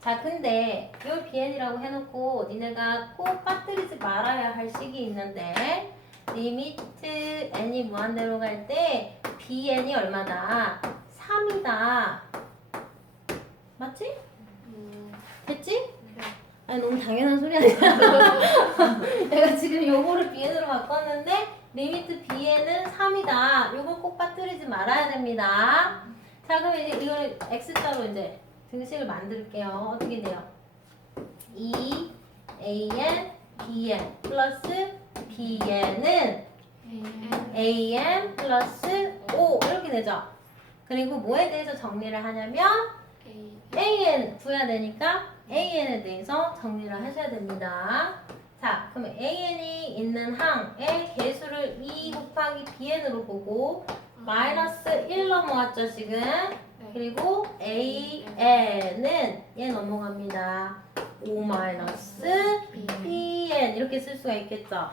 자, 근데 요 BN이라고 해놓고 니네가 꼭 빠뜨리지 말아야 할 식이 있는데 리미트 n이 무한대로 갈 때 BN이 얼마다? 3이다. 맞지? 됐지? 아니 너무 당연한 소리 아니야? 내가 지금 요거를 BN으로 바꿨는데 리미트 BN은 3이다. 요거 꼭 빠뜨리지 말아야 됩니다. 자, 그럼 이제 이걸 X자로 이제 등식을 만들게요. 어떻게 돼요? 2AN, BN 플러스 BN은 AN 플러스 5 이렇게 되죠. 그리고 뭐에 대해서 정리를 하냐면 AN 구해야 되니까 AN에 대해서 정리를 하셔야 됩니다. 자, 그러면 AN이 있는 항의 개수를 2 곱하기 BN으로 보고 마이너스 1 넘어왔죠 지금. 그리고 AN은 얘 넘어갑니다. 5 마이너스 BN 이렇게 쓸 수가 있겠죠.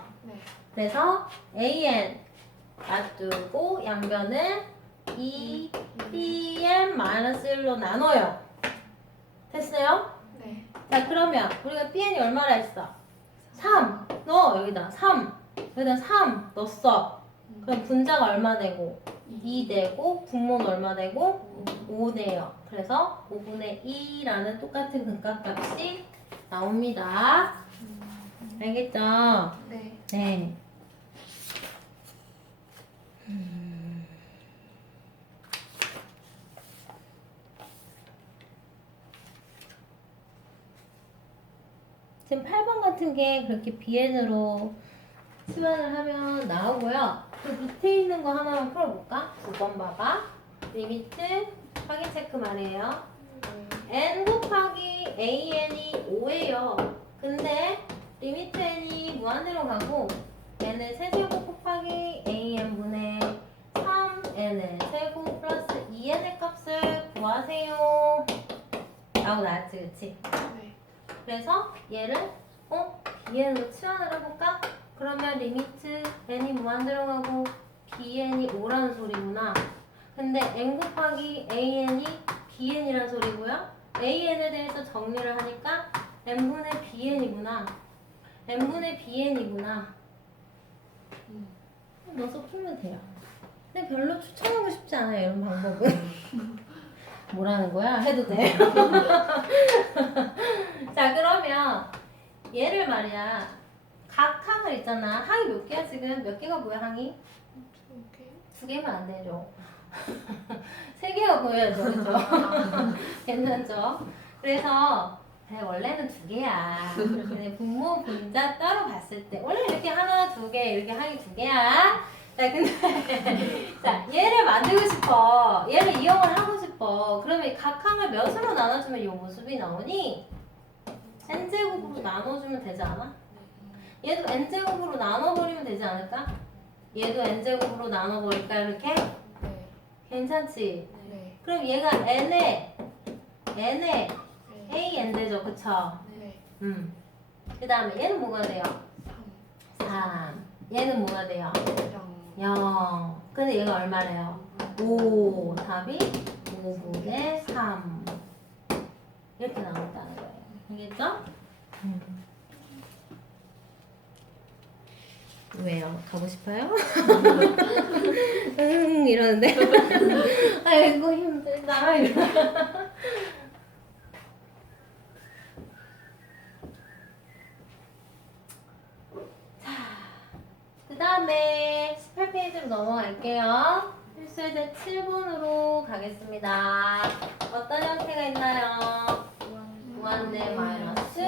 그래서 AN 놔두고 양변은 2 BN 마이너스 1로 나눠요. 됐어요? 네. 자, 그러면 우리가 BN이 얼마나 했어? 3 넣어 여기다 3 여기다 3 넣었어. 그럼 분자가 얼마 되고 2 되고 분모는 얼마 되고 5 돼요. 그래서 5분의 2라는 똑같은 극각값이 나옵니다. 알겠죠? 네. 네. 지금 8번 같은 게 그렇게 BN으로 치환을 하면 나오고요. 그 밑에 있는 거 하나만 풀어볼까? 9번 봐봐. 리미트 확인 체크 말이에요. n 곱하기 AN이 5예요. 근데 리미트 n이 무한대로 가고 n의 세제곱 곱하기 AN분의 3n의 세곱 플러스 2n의 값을 구하세요. 라고 나왔지, 그치? 네. 그래서 얘를 BN으로 치환을 해볼까? 그러면 리미트 n이 무한대로 가고 BN이 5라는 소리구나. 근데 n 곱하기 AN이 BN이라는 소리고요. AN에 대해서 정리를 하니까 n분의 BN이구나. n분의 BN이구나. 넣어서 풀면 돼요. 근데 별로 추천하고 싶지 않아요, 이런 방법은. 뭐라는 거야? 해도 돼. 자, 그러면 얘를 말이야. 각 항을 있잖아. 항이 몇 개야 지금? 몇 개가 뭐야 항이? 두 개면 안 되죠. 세 개가 보여야죠, 그죠? 괜찮죠? 그래서 원래는 두 개야. 근데 분모 분자 따로 봤을 때 원래 이렇게 하나, 두 개, 이렇게 항이 두 개야. 자, 근데 자, 얘를 만들고 싶어. 얘를 이용을 하고 싶어. 그러면 이 각 항을 몇으로 나눠주면 이 모습이 나오니? n제곱으로 나눠주면 되지 않아? 얘도 n제곱으로 나눠버리면 되지 않을까? 얘도 n제곱으로 나눠버릴까 이렇게? 네. 괜찮지? 네. 그럼 얘가 n에 an 되죠, 그쵸? 네. 그 다음에 얘는 뭐가 돼요? 3. 3. 얘는 뭐가 돼요? 0. 0. 근데 얘가 얼마래요? 5. 답이 5분의 3. 이렇게 나온다는 거예요. 알겠죠? 왜요? 가고 싶어요? 이러는데 아이고 힘들다 이러. 그 다음에 18페이지로 넘어갈게요. 필수예제 7번으로 가겠습니다. 어떤 형태가 있나요? 무한대 마이너스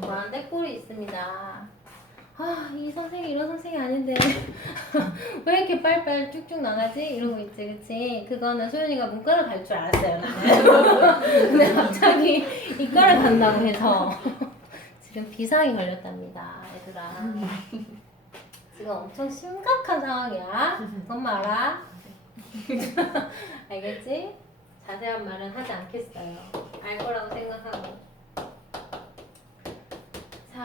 무한대 꼴이 있습니다. 아, 이 선생이 이런 선생이 아닌데 왜 이렇게 빨빨 쭉쭉 나가지? 이런 거 있지, 그치? 그거는 소연이가 문과를 갈 줄 알았어요, 나는. 근데 갑자기 이과를 간다고 해서 지금 비상이 걸렸답니다, 얘들아. 지금 엄청 심각한 상황이야. 엄마 알아? 알겠지? 자세한 말은 하지 않겠어요. 알 거라고 생각하고. 자,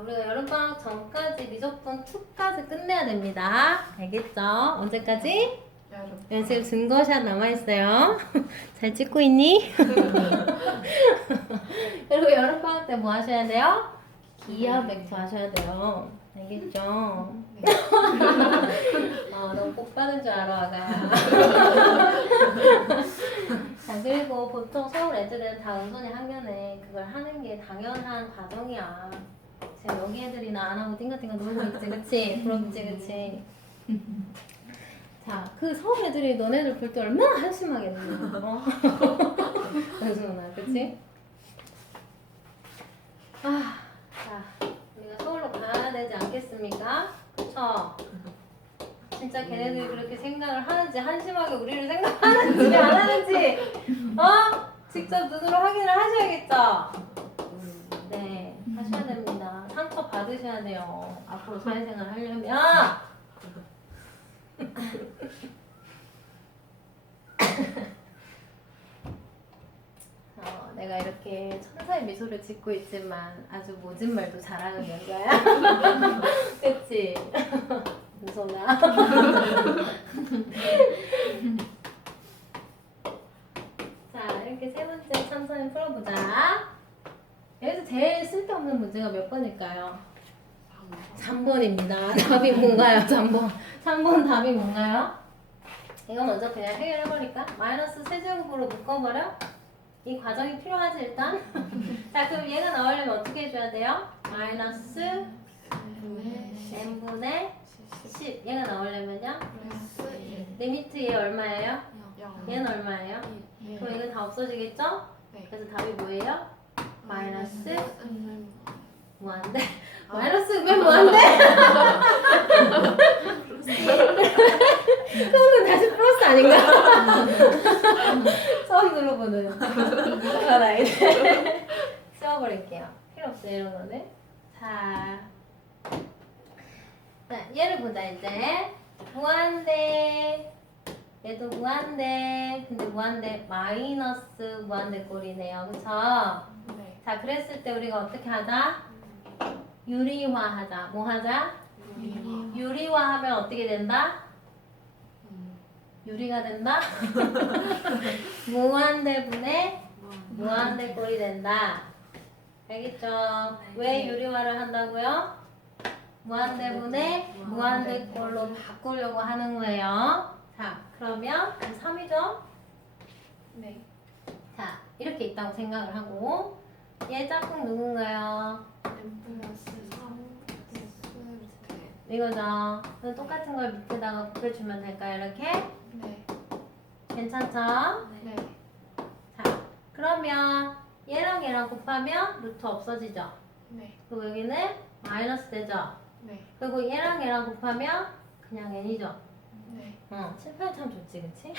우리가 여름방학 전까지 미적분 2까지 끝내야 됩니다. 알겠죠? 언제까지? 연습 증거샷 남아있어요. 잘 찍고 있니? 그리고 여름방학 때 뭐 하셔야 돼요? 기하 벡터 하셔야 돼요. 알겠죠? 너무 복 받은 줄 알아, 아가. 자, 그리고 보통 서울 애들은 다 은선이 학년에 그걸 하는 게 당연한 과정이야. 지금 여기 애들이나 안 하고 띵가띵가 놀고 있지, 그치? 부럽지, 그치? 자, 그 서울 애들이 너네들 볼 때 얼마나 한심하겠냐, 은선아, 그치? 자, 우리가 서울로 가야 되지 않겠습니까? 그쵸? 진짜 걔네들이 그렇게 생각을 하는지, 한심하게 우리를 생각하는지 안 하는지 직접 눈으로 확인을 하셔야겠죠? 네, 하셔야 됩니다. 상처 받으셔야 돼요. 앞으로 사회생활 하려면. 내가 이렇게 천사의 미소를 짓고 있지만 아주 모진 말도 잘하는 여자야. 그치? 무서나. 자, 이렇게 세 번째 참선을 풀어보자. 여기서 제일 쓸데없는 문제가 몇 번일까요? 3번입니다. 답이 뭔가요? 3번. 3번 답이 뭔가요? 이거 먼저 그냥 해결해버릴까? 마이너스 세제곱으로 묶어버려? 이 과정이 필요하지 일단? 자, 그럼 얘가 나오려면 어떻게 해줘야 돼요? 마이너스 n분의 10 얘가 나오려면요? 리미트 얘 얼마예요? 얘는 얼마예요? 그럼 이거 다 없어지겠죠? 그래서 답이 뭐예요? 마이너스 무한대? 마이너스 왜 무한대? 그러면 다시 플러스 아닌가? 처음 들어보는 그런 아이들. 지워버릴게요. 필요 없어요 이런 거는. 자, 얘를 보자 이제. 무한대. 얘도 무한대. 근데 무한대 마이너스 무한대 꼴이네요. 그쵸? 자, 그랬을 때 우리가 어떻게 하자? 유리화하자. 뭐 하자? 유리화하면 어떻게 된다? 유리가 된다? 무한대분의 무한대 꼴이 된다. 알겠죠? 왜 유리화를 한다고요? 무한대분의 무한대 꼴로 바꾸려고 하는 거예요. 자, 그러면 3이죠? 네. 자, 이렇게 있다고 생각을 하고 얘 짝꿍 누군가요? 이거죠. 그럼 똑같은 걸 밑에다가 곱해주면 될까요? 이렇게? 네. 괜찮죠? 네. 자, 그러면 얘랑 얘랑 곱하면 루트 없어지죠? 네. 그리고 여기는 마이너스 되죠? 네. 그리고 얘랑 얘랑 곱하면 그냥 n이죠? 네. 7, 8 참 좋지, 그치?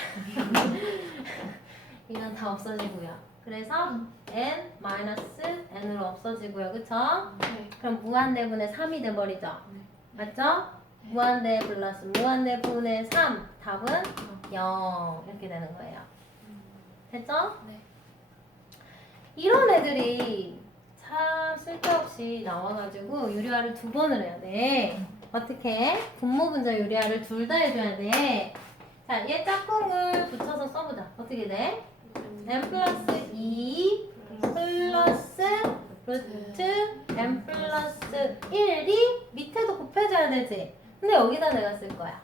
이건 다 없어지고요. 그래서 n 마이너스 n으로 없어지고요. 그쵸? 네. 그럼 무한대분의 3이 돼버리죠? 네. 맞죠? 무한대 플러스 무한대분의 3 답은 0 이렇게 되는 거예요. 됐죠? 네. 이런 애들이 참 쓸데없이 나와가지고 유리화를 2번을 해야 돼. 어떻게? 분모 분자 유리화를 둘 다 해줘야 돼. 자, 얘 짝꿍을 붙여서 써보자. 어떻게 돼? n 플러스 2 플러스 루트 n 플러스 1이 밑에도 곱해줘야 되지. 근데 여기다 내가 쓸 거야.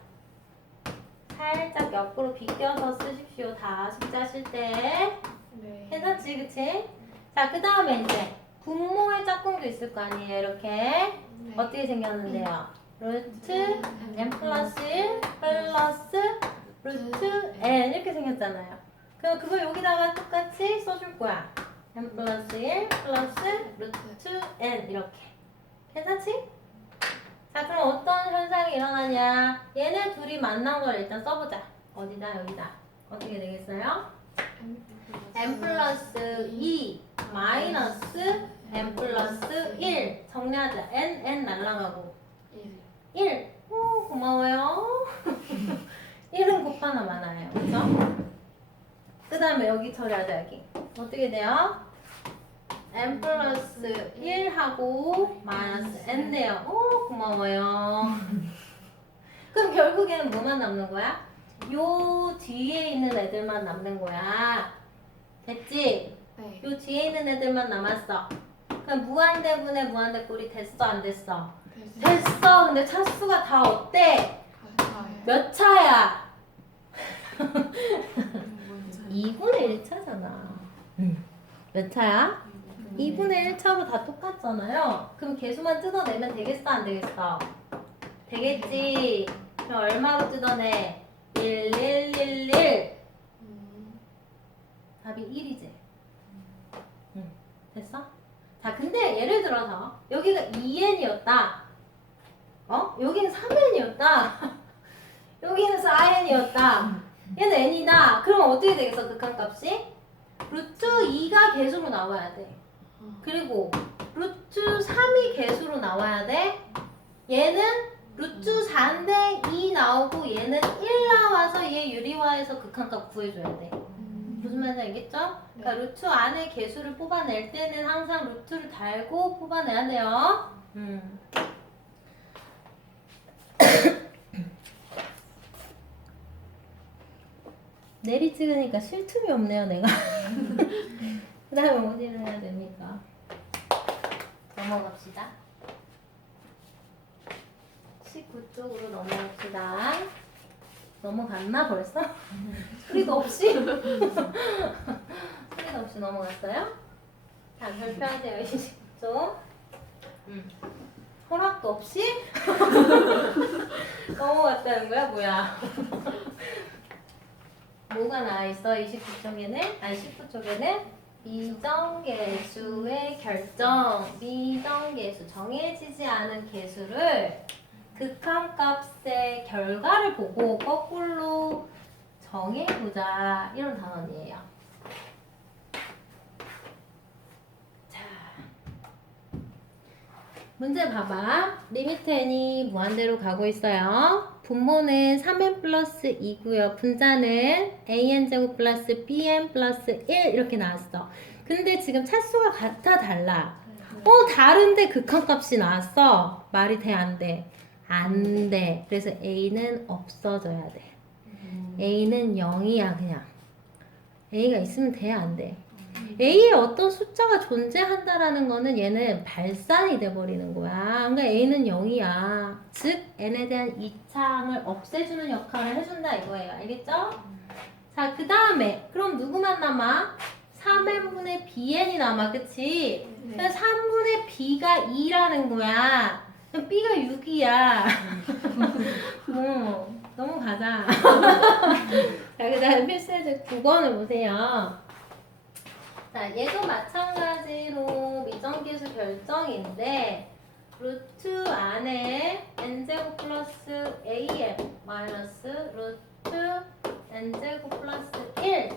살짝 옆으로 비껴서 쓰십시오. 다 숫자 쓸 때. 네. 괜찮지, 그치? 자, 그 다음에 이제 분모의 짝꿍도 있을 거 아니에요, 이렇게. 네. 어떻게 생겼는데요? 루트 n 플러스 1 플러스 루트 n 이렇게 생겼잖아요. 그럼 그걸 여기다가 똑같이 써줄 거야. n 플러스 1 플러스 루트 n 이렇게. 괜찮지? 자, 그럼 어떤 현상이 일어나냐? 얘네 둘이 만난 걸 일단 써보자. 어디다, 여기다. 어떻게 되겠어요? n 플러스 2 마이너스 n 플러스 1 정리하자. n 날라가고 1. 오, 고마워요. 1은 곱 하나 많아요. 그쵸? 그 다음에 여기 처리하자, 여기. 어떻게 돼요? n 플러스 1하고 마이너스 n 돼요. 오, 고마워요. 그럼 결국에는 뭐만 남는 거야? 요 뒤에 있는 애들만 남는 거야. 됐지? 네. 요 뒤에 있는 애들만 남았어. 그럼 무한대분의 무한대꼴이 됐어, 안 됐어? 됐어. 근데 차수가 다 어때? 몇 차야? 2분의 1차잖아. 몇 차야? 2분의 1차로 다 똑같잖아요. 그럼 개수만 뜯어내면 되겠어, 안 되겠어? 되겠지. 그럼 얼마로 뜯어내? 1, 1, 1, 1. 답이 1이지. 됐어? 자, 근데 예를 들어서 여기가 2n이었다. 여기는 3n이었다. 여기는 4n이었다. 얘는 n이다. 그럼 어떻게 되겠어, 극한값이? 루트 2가 개수로 나와야 돼. 그리고 루트 3이 개수로 나와야 돼. 얘는 루트 4인데 2 나오고 얘는 1 나와서 얘 유리화해서 극한값 구해줘야 돼. 무슨 말인지 알겠죠? 그러니까 루트 안에 개수를 뽑아낼 때는 항상 루트를 달고 뽑아내야 돼요. 내리 찍으니까 쉴 틈이 없네요, 내가. 그 다음에 어디를 해야 됩니까? 넘어갑시다. 19쪽으로 넘어갑시다. 넘어갔나 벌써? 소리도 없이? 소리도 없이 넘어갔어요? 자, 발표하세요. 29쪽. 허락도 없이? 넘어갔다는 거야? 뭐야? 뭐가 나와있어? 29쪽에는? 아니 19쪽에는 미정계수의 결정. 미정계수, 정해지지 않은 계수를 극한값의 결과를 보고 거꾸로 정해보자. 이런 단원이에요. 자, 문제 봐봐. 리미트 n이 무한대로 가고 있어요. 분모는 3n 플러스 2고요. 분자는 an제곱 플러스 bn 플러스 1 이렇게 나왔어. 근데 지금 차수가 같아, 달라? 다른데 극한값이 나왔어. 말이 돼, 안 돼? 안 돼. 그래서 a는 없어져야 돼. a는 0이야, 그냥. a가 있으면 돼, 안 돼? a에 어떤 숫자가 존재한다라는 거는 얘는 발산이 돼버리는 거야. 그러니까 a는 0이야. 즉 n에 대한 이차항을 없애주는 역할을 해준다 이거예요. 알겠죠? 자, 그 다음에 그럼 누구만 남아? 3n분의 bn이 남아, 그치? 그래서 3분의 b가 2라는 거야. 그럼 b가 6이야. 넘어가자. 자, 그 다음에 필수예제 9번을 보세요. 자, 얘도 마찬가지로 미정계수 결정인데 루트 안에 n제곱 플러스 am 마이너스 루트 n제곱 플러스 1은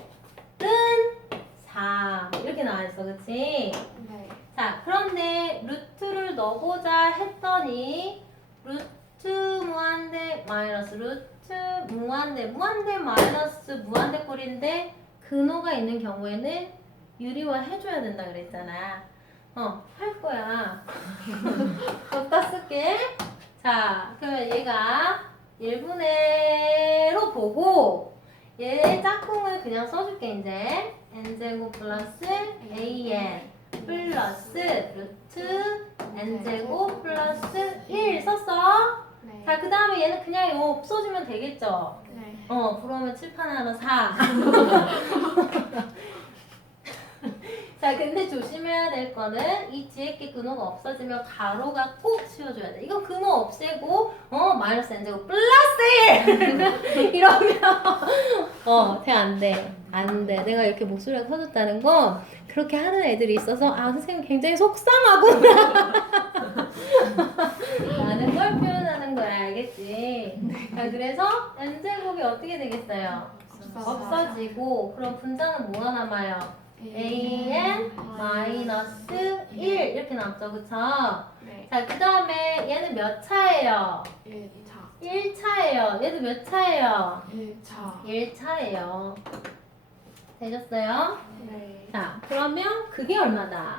3 이렇게 나와있어, 그치? 네. 자, 그런데 루트를 넣어보자 했더니 루트 무한대 마이너스 루트 무한대 마이너스 무한대 꼴인데 근호가 있는 경우에는 유리화 해줘야 된다 그랬잖아. 할 거야. 어디다 쓸게? 자, 그러면 얘가 1분의로 보고 얘 짝꿍을 그냥 써줄게, 이제. n제곱 플러스 an 플러스 루트 n제곱 플러스 1 썼어? 네. 자, 그 다음에 얘는 그냥 이거 없어지면 되겠죠? 네. 그러면 칠판 하나 4. 자, 근데 조심해야 될 거는 이 뒤에 게 근호가 없어지면 가로가 꼭 씌워줘야 돼. 이거 근호 없애고 마이너스 n제곱 플러스 1 이러면 돼, 안 돼. 안 돼. 내가 이렇게 목소리가 커졌다는 건 그렇게 하는 애들이 있어서 선생님 굉장히 속상하구나 라는 걸 표현하는 거야. 알겠지? 자, 그래서 n제곱이 어떻게 되겠어요? 없어지고 그럼 분자는 뭐가 남아요? an 마이너스 1 이렇게 남죠, 그쵸? 네. 자, 그 다음에 얘는 몇 차예요? 1차. 1차예요. 얘도 몇 차예요? 1차. 1차예요. 되셨어요? 네. 자, 그러면 그게 얼마다?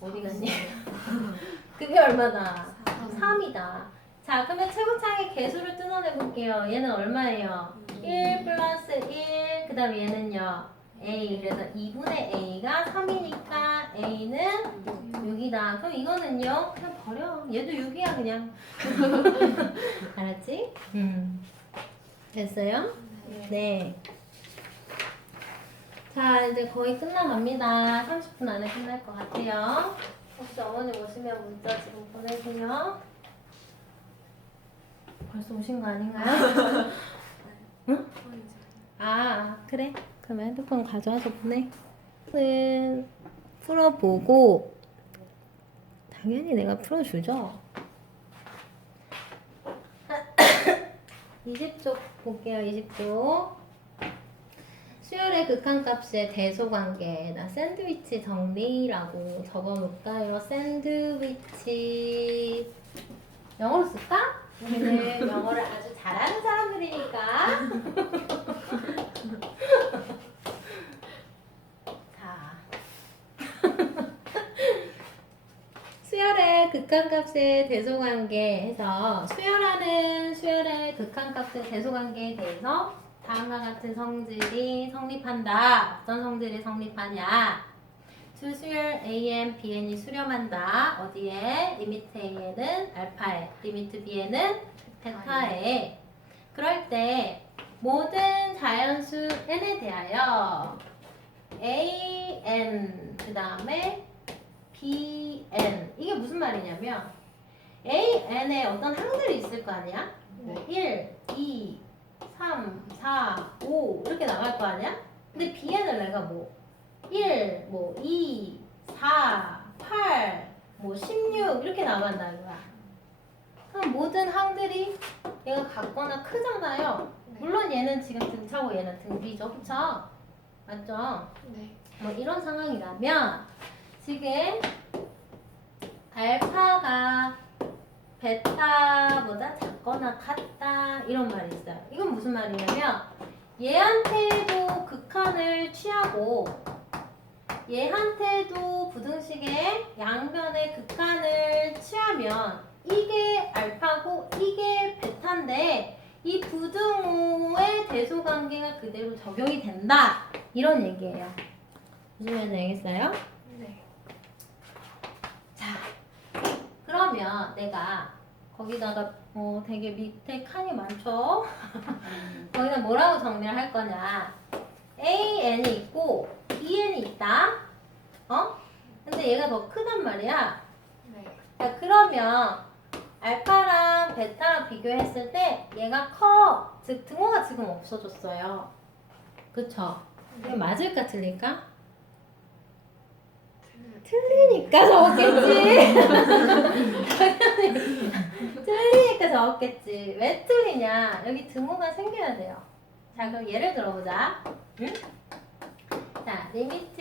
어디 갔니? 그게 얼마다? 3이다. 자, 그러면 최고차의 개수를 뜯어내 볼게요. 얘는 얼마예요? 1 플러스 1, 그 다음에 얘는요? A. 그래서 2분의 A가 3이니까 A는 6이다. 그럼 이거는요? 그냥 버려. 얘도 6이야, 그냥. 알았지? 됐어요? 네. 자, 이제 거의 끝나갑니다. 30분 안에 끝날 것 같아요. 혹시 어머니 오시면 문자 지금 보내세요. 벌써 오신 거 아닌가요? 응? 그래. 그러면 핸드폰 가져와서 보내. 는 풀어보고 당연히 내가 풀어주죠. 20쪽 볼게요. 20쪽. 수열의 극한값의 대소관계. 나 샌드위치 정리라고 적어놓을까요? 샌드위치 영어로 쓸까? 우리는 영어를 아주 잘하는 사람들이니까. 자, 수열의 극한값의 대소관계에서 수열의 극한값의 대소관계에 대해서 다음과 같은 성질이 성립한다. 어떤 성질이 성립하냐? 두 수열 AN, BN이 수렴한다. 어디에? 리미트 A에는 알파에, 리미트 B에는 베타에. 그럴 때 모든 자연수 n에 대하여 AN 그 다음에 BN 이게 무슨 말이냐면 AN에 어떤 항들이 있을 거 아니야? 뭐 1, 2, 3, 4, 5 이렇게 나갈 거 아니야? 근데 BN을 내가 뭐 1, 뭐 2, 4, 8, 뭐 16 이렇게 나간다 이거야. 그럼 모든 항들이 얘가 같거나 크잖아요. 물론 얘는 지금 등차고 얘는 등비죠, 그쵸? 맞죠? 네. 뭐 이런 상황이라면 지금 알파가 베타보다 작거나 같다 이런 말이 있어요. 이건 무슨 말이냐면 얘한테도 극한을 취하고 얘한테도 부등식의 양변의 극한을 취하면 이게 알파고 이게 베타인데 이 부등호의 대소관계가 그대로 적용이 된다 이런 얘기예요. 무슨 말인지 알겠어요? 네. 자, 그러면 내가 거기다가 되게 밑에 칸이 많죠? 거기다 뭐라고 정리를 할 거냐? AN이 있고 BN이 있다. 근데 얘가 더 크단 말이야. 네. 자, 그러면 알파랑 베타랑 비교했을 때 얘가 커. 즉 등호가 지금 없어졌어요. 그쵸? 이게 맞을까 틀릴까? 틀리니까 적었겠지. 당연히 틀리니까 적었겠지. 왜 틀리냐? 여기 등호가 생겨야 돼요. 자, 그럼 예를 들어보자. 응? 자, 리미트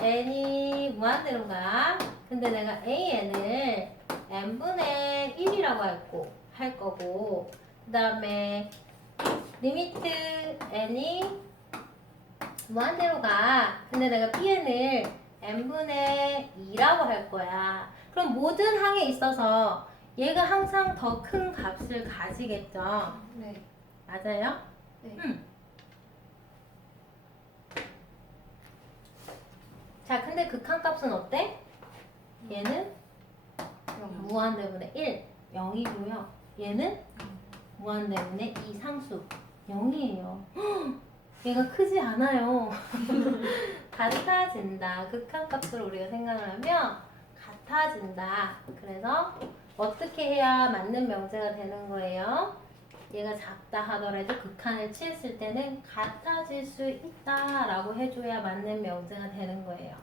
n이 무한대로 가. 근데 내가 an을 n분의 1이라고 할 거고, 그 다음에 리미트 n이 무한대로 가. 근데 내가 bn을 n분의 2라고 할 거야. 그럼 모든 항에 있어서 얘가 항상 더 큰 값을 가지겠죠. 네. 맞아요? 네. 자, 자, 근데 극한값은 어때? 얘는 무한대분의 1, 0이고요. 얘는 무한대분의 2 상수 0이에요. 얘가 크지 않아요. 같아진다. 극한값으로 우리가 생각을 하면 같아진다. 그래서 어떻게 해야 맞는 명제가 되는 거예요? 얘가 작다 하더라도 극한을 취했을 때는 같아질 수 있다라고 해줘야 맞는 명제가 되는 거예요.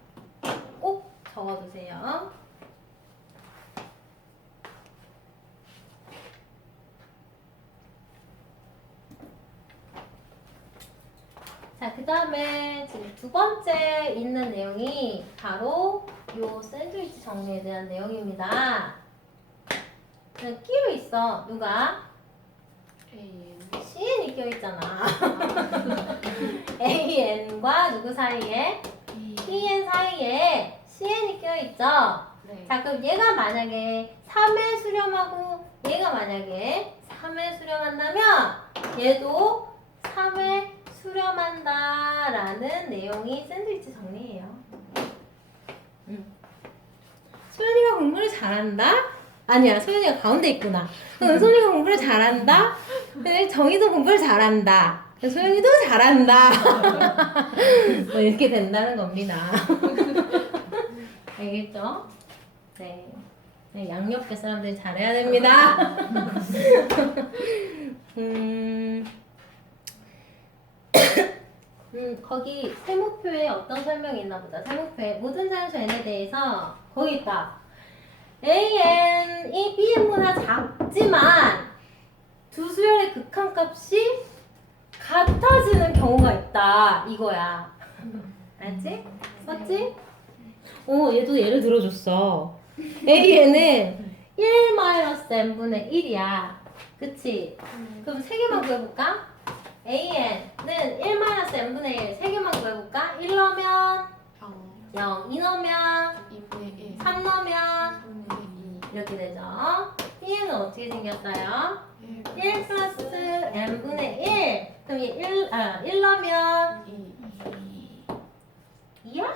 꼭 적어두세요. 자, 그 다음에 지금 두 번째 있는 내용이 바로 요 샌드위치 정리에 대한 내용입니다. 그냥 끼어 있어. 누가? CN이 끼어 있잖아. AN과 누구 사이에? PN 사이에 CN이 끼어 있죠. 네. 자, 그럼 얘가 만약에 3에 수렴하고 얘가 만약에 3에 수렴한다면 얘도 3에 수렴한다라는 내용이 샌드위치 정리예요. 소연이가 공부를 잘한다? 아니야, 소연이가 가운데 있구나. 은솔이가 공부를 잘한다? 근데 정희도 공부를 잘한다. 소연이도 잘한다. 뭐 이렇게 된다는 겁니다. 알겠죠? 네. 네, 양옆에 사람들이 잘해야 됩니다. 거기 세모표에 어떤 설명이 있나 보다. 세모표에 모든 자연수 n에 대해서 거기 있다. AN이 BN보다 작지만 두 수열의 극한값이 같아지는 경우가 있다. 이거야. 알지? 썼지? 오, 얘도 예를 들어줬어. AN은 1-n분의 1이야. 그치? 그럼 세 개만 구해볼까? AN은 1-n분의 1. 세 개만 구해볼까? 1 넣으면 0, 2 넣으면 3 넣으면 이렇게 되죠. BN은 어떻게 생겼어요? 1 플러스 n분의 1. 그럼 얘 1 넣으면 2야?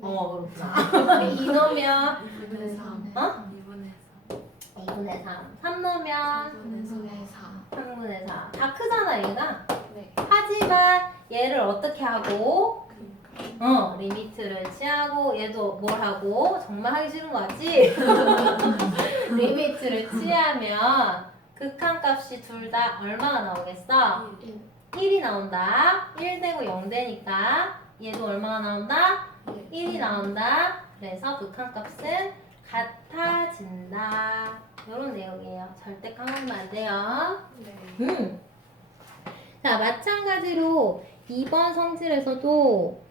그렇구나. 2 넣으면 2분의 3. 3 넣으면 3분의 4. 다 크잖아, 얘가. 하지만 얘를 어떻게 하고? 리미트를 취하고 얘도 뭘 하고? 정말 하기 싫은 거 같지? 리미트를 취하면 극한값이 둘 다 얼마가 나오겠어? 1이 나온다. 1 되고 0 되니까 얘도 얼마가 나온다? 1이 나온다. 그래서 극한값은 같아진다. 이런 내용이에요. 절대 까먹으면 안 돼요. 자, 마찬가지로 2번 성질에서도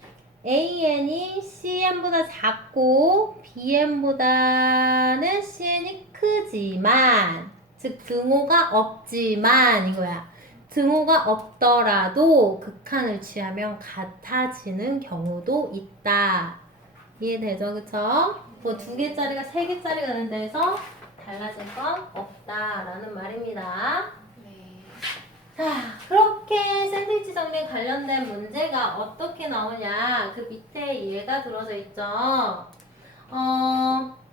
AN이 CN보다 작고 BN보다는 CN이 크지만, 즉 등호가 없지만 이거야. 등호가 없더라도 극한을 취하면 같아지는 경우도 있다. 이해되죠? 그쵸? 뭐 2개짜리가 3개짜리가 된다 해서 달라질 건 없다라는 말입니다. 자, 그렇게 샌드위치 정리에 관련된 문제가 어떻게 나오냐. 그 밑에 얘가 들어져 있죠.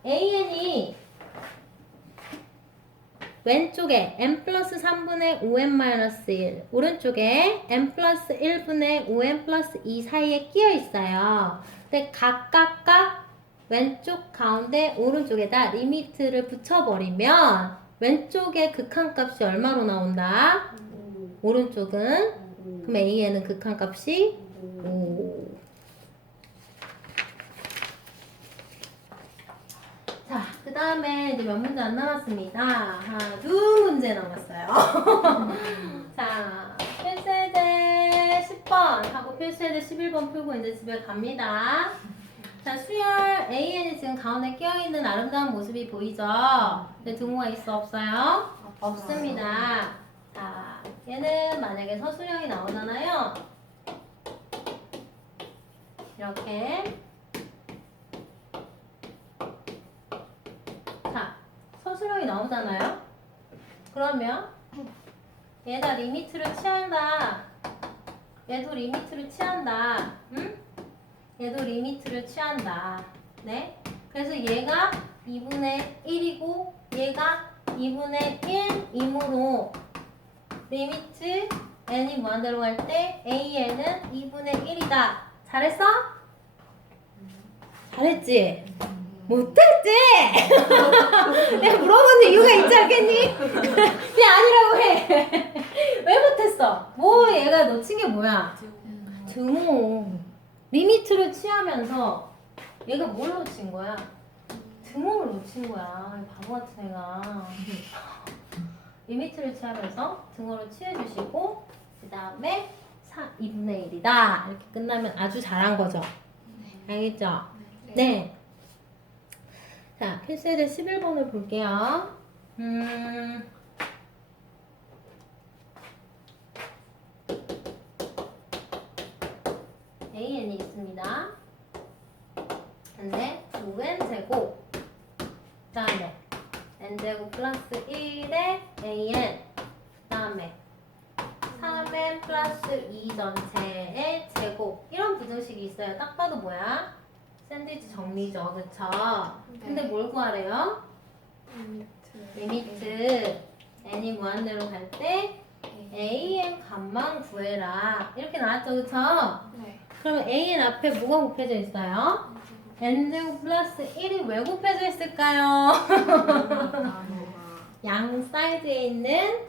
AN이 왼쪽에 n 플러스 3분의 5n-1, 오른쪽에 n 플러스 1분의 5n 플러스 2 사이에 끼어 있어요. 근데 각각 왼쪽 가운데 오른쪽에다 리미트를 붙여버리면 왼쪽에 극한값이 얼마로 나온다? 오른쪽은 그럼 AN은 극한값이 5. 자, 그 다음에 이제 몇 문제 안 남았습니다. 하나, 두 문제 남았어요. 자, 필수예제 10번 하고 필수예제 11번 풀고 이제 집에 갑니다. 자, 수열 AN이 지금 가운데 끼어있는 아름다운 모습이 보이죠? 근데 등호가 있어, 없어요? 없습니다. 자, 얘는 만약에 서술형이 나오잖아요. 이렇게. 자, 서술형이 나오잖아요. 그러면 얘가 리미트를 취한다. 얘도 리미트를 취한다. 응? 얘도 리미트를 취한다. 네? 그래서 얘가 2분의 1이고 얘가 2분의 1이므로 리미트 n이 무한대로 갈 때 an은 2분의 1이다. 잘했어? 잘했지? 못했지? 내가 물어보는 이유가 있지 않겠니? 그냥 아니라고 해. 왜 못했어? 뭐 얘가 놓친 게 뭐야? 등호. 리미트를 취하면서 얘가 뭘 놓친 거야? 등호를 놓친 거야. 바보 같은 애가. 리미트를 취하면서 등호를 취해주시고 그 다음에 2분의 1이다. 이렇게 끝나면 아주 잘한 거죠. 알겠죠? 네. 자, 필수제 11번을 볼게요. an이 있습니다. 근데 2n제곱 그 다음에 n제곱 플러스 1에 an 그 다음에 3n 플러스 2 전체의 제곱 이런 부등식이 있어요. 딱 봐도 뭐야? 샌드위치 정리죠. 그쵸? 근데 뭘 구하래요? 리미트 n이 무한대로 갈 때 an 값만 구해라. 이렇게 나왔죠. 그쵸? 네. 그러면 an 앞에 뭐가 곱해져 있어요? n제곱 플러스 1이 왜 곱해져 있을까요? 양 사이드에 있는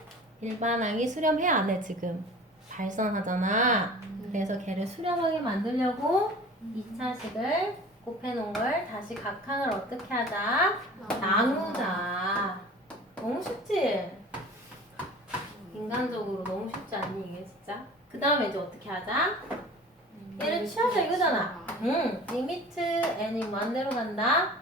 일반항이 수렴해 안 해 지금? 발선하잖아. 그래서 걔를 수렴하게 만들려고 2차식을 곱해놓은 걸 다시 각 항을 어떻게 하자? 나누자. 너무 쉽지? 인간적으로 너무 쉽지 않니 이게 진짜? 그 다음에 이제 어떻게 하자? 얘를 취하자 이거잖아. 리미트 n이 무한대로 간다.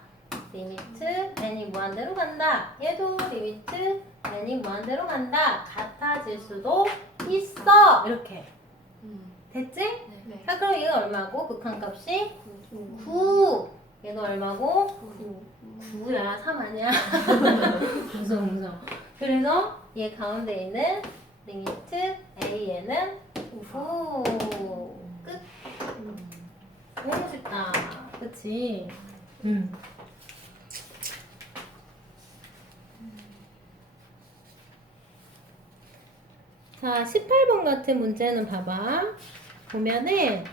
리미트 n이 무한대로 간다. 얘도 리미트 n이 무한대로 간다. 같아질 수도 있어. 이렇게. 됐지? 네. 자, 그럼 얘가 얼마고? 극한값이 9. 얘가 얼마고? 9야. 3 아니야? 무서워. 그래서 얘 가운데 있는 리미트 an은 9. 끝. 너무 쉽다. 그치? 자, 18번 같은 문제는 봐봐. 보면은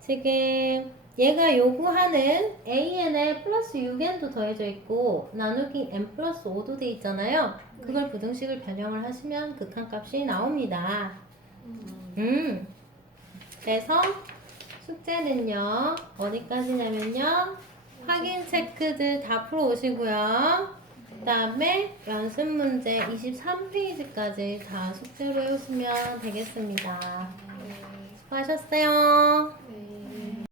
지금 얘가 요구하는 an에 플러스 6n도 더해져 있고 나누기 n 플러스 5도 돼 있잖아요. 그걸 부등식을 변형을 하시면 극한값이 나옵니다. 그래서 숙제는요 어디까지냐면요 확인 체크들 다 풀어 오시고요. 그 다음에 연습 문제 23페이지까지 다 숙제로 해오시면 되겠습니다. 수고하셨어요. 네.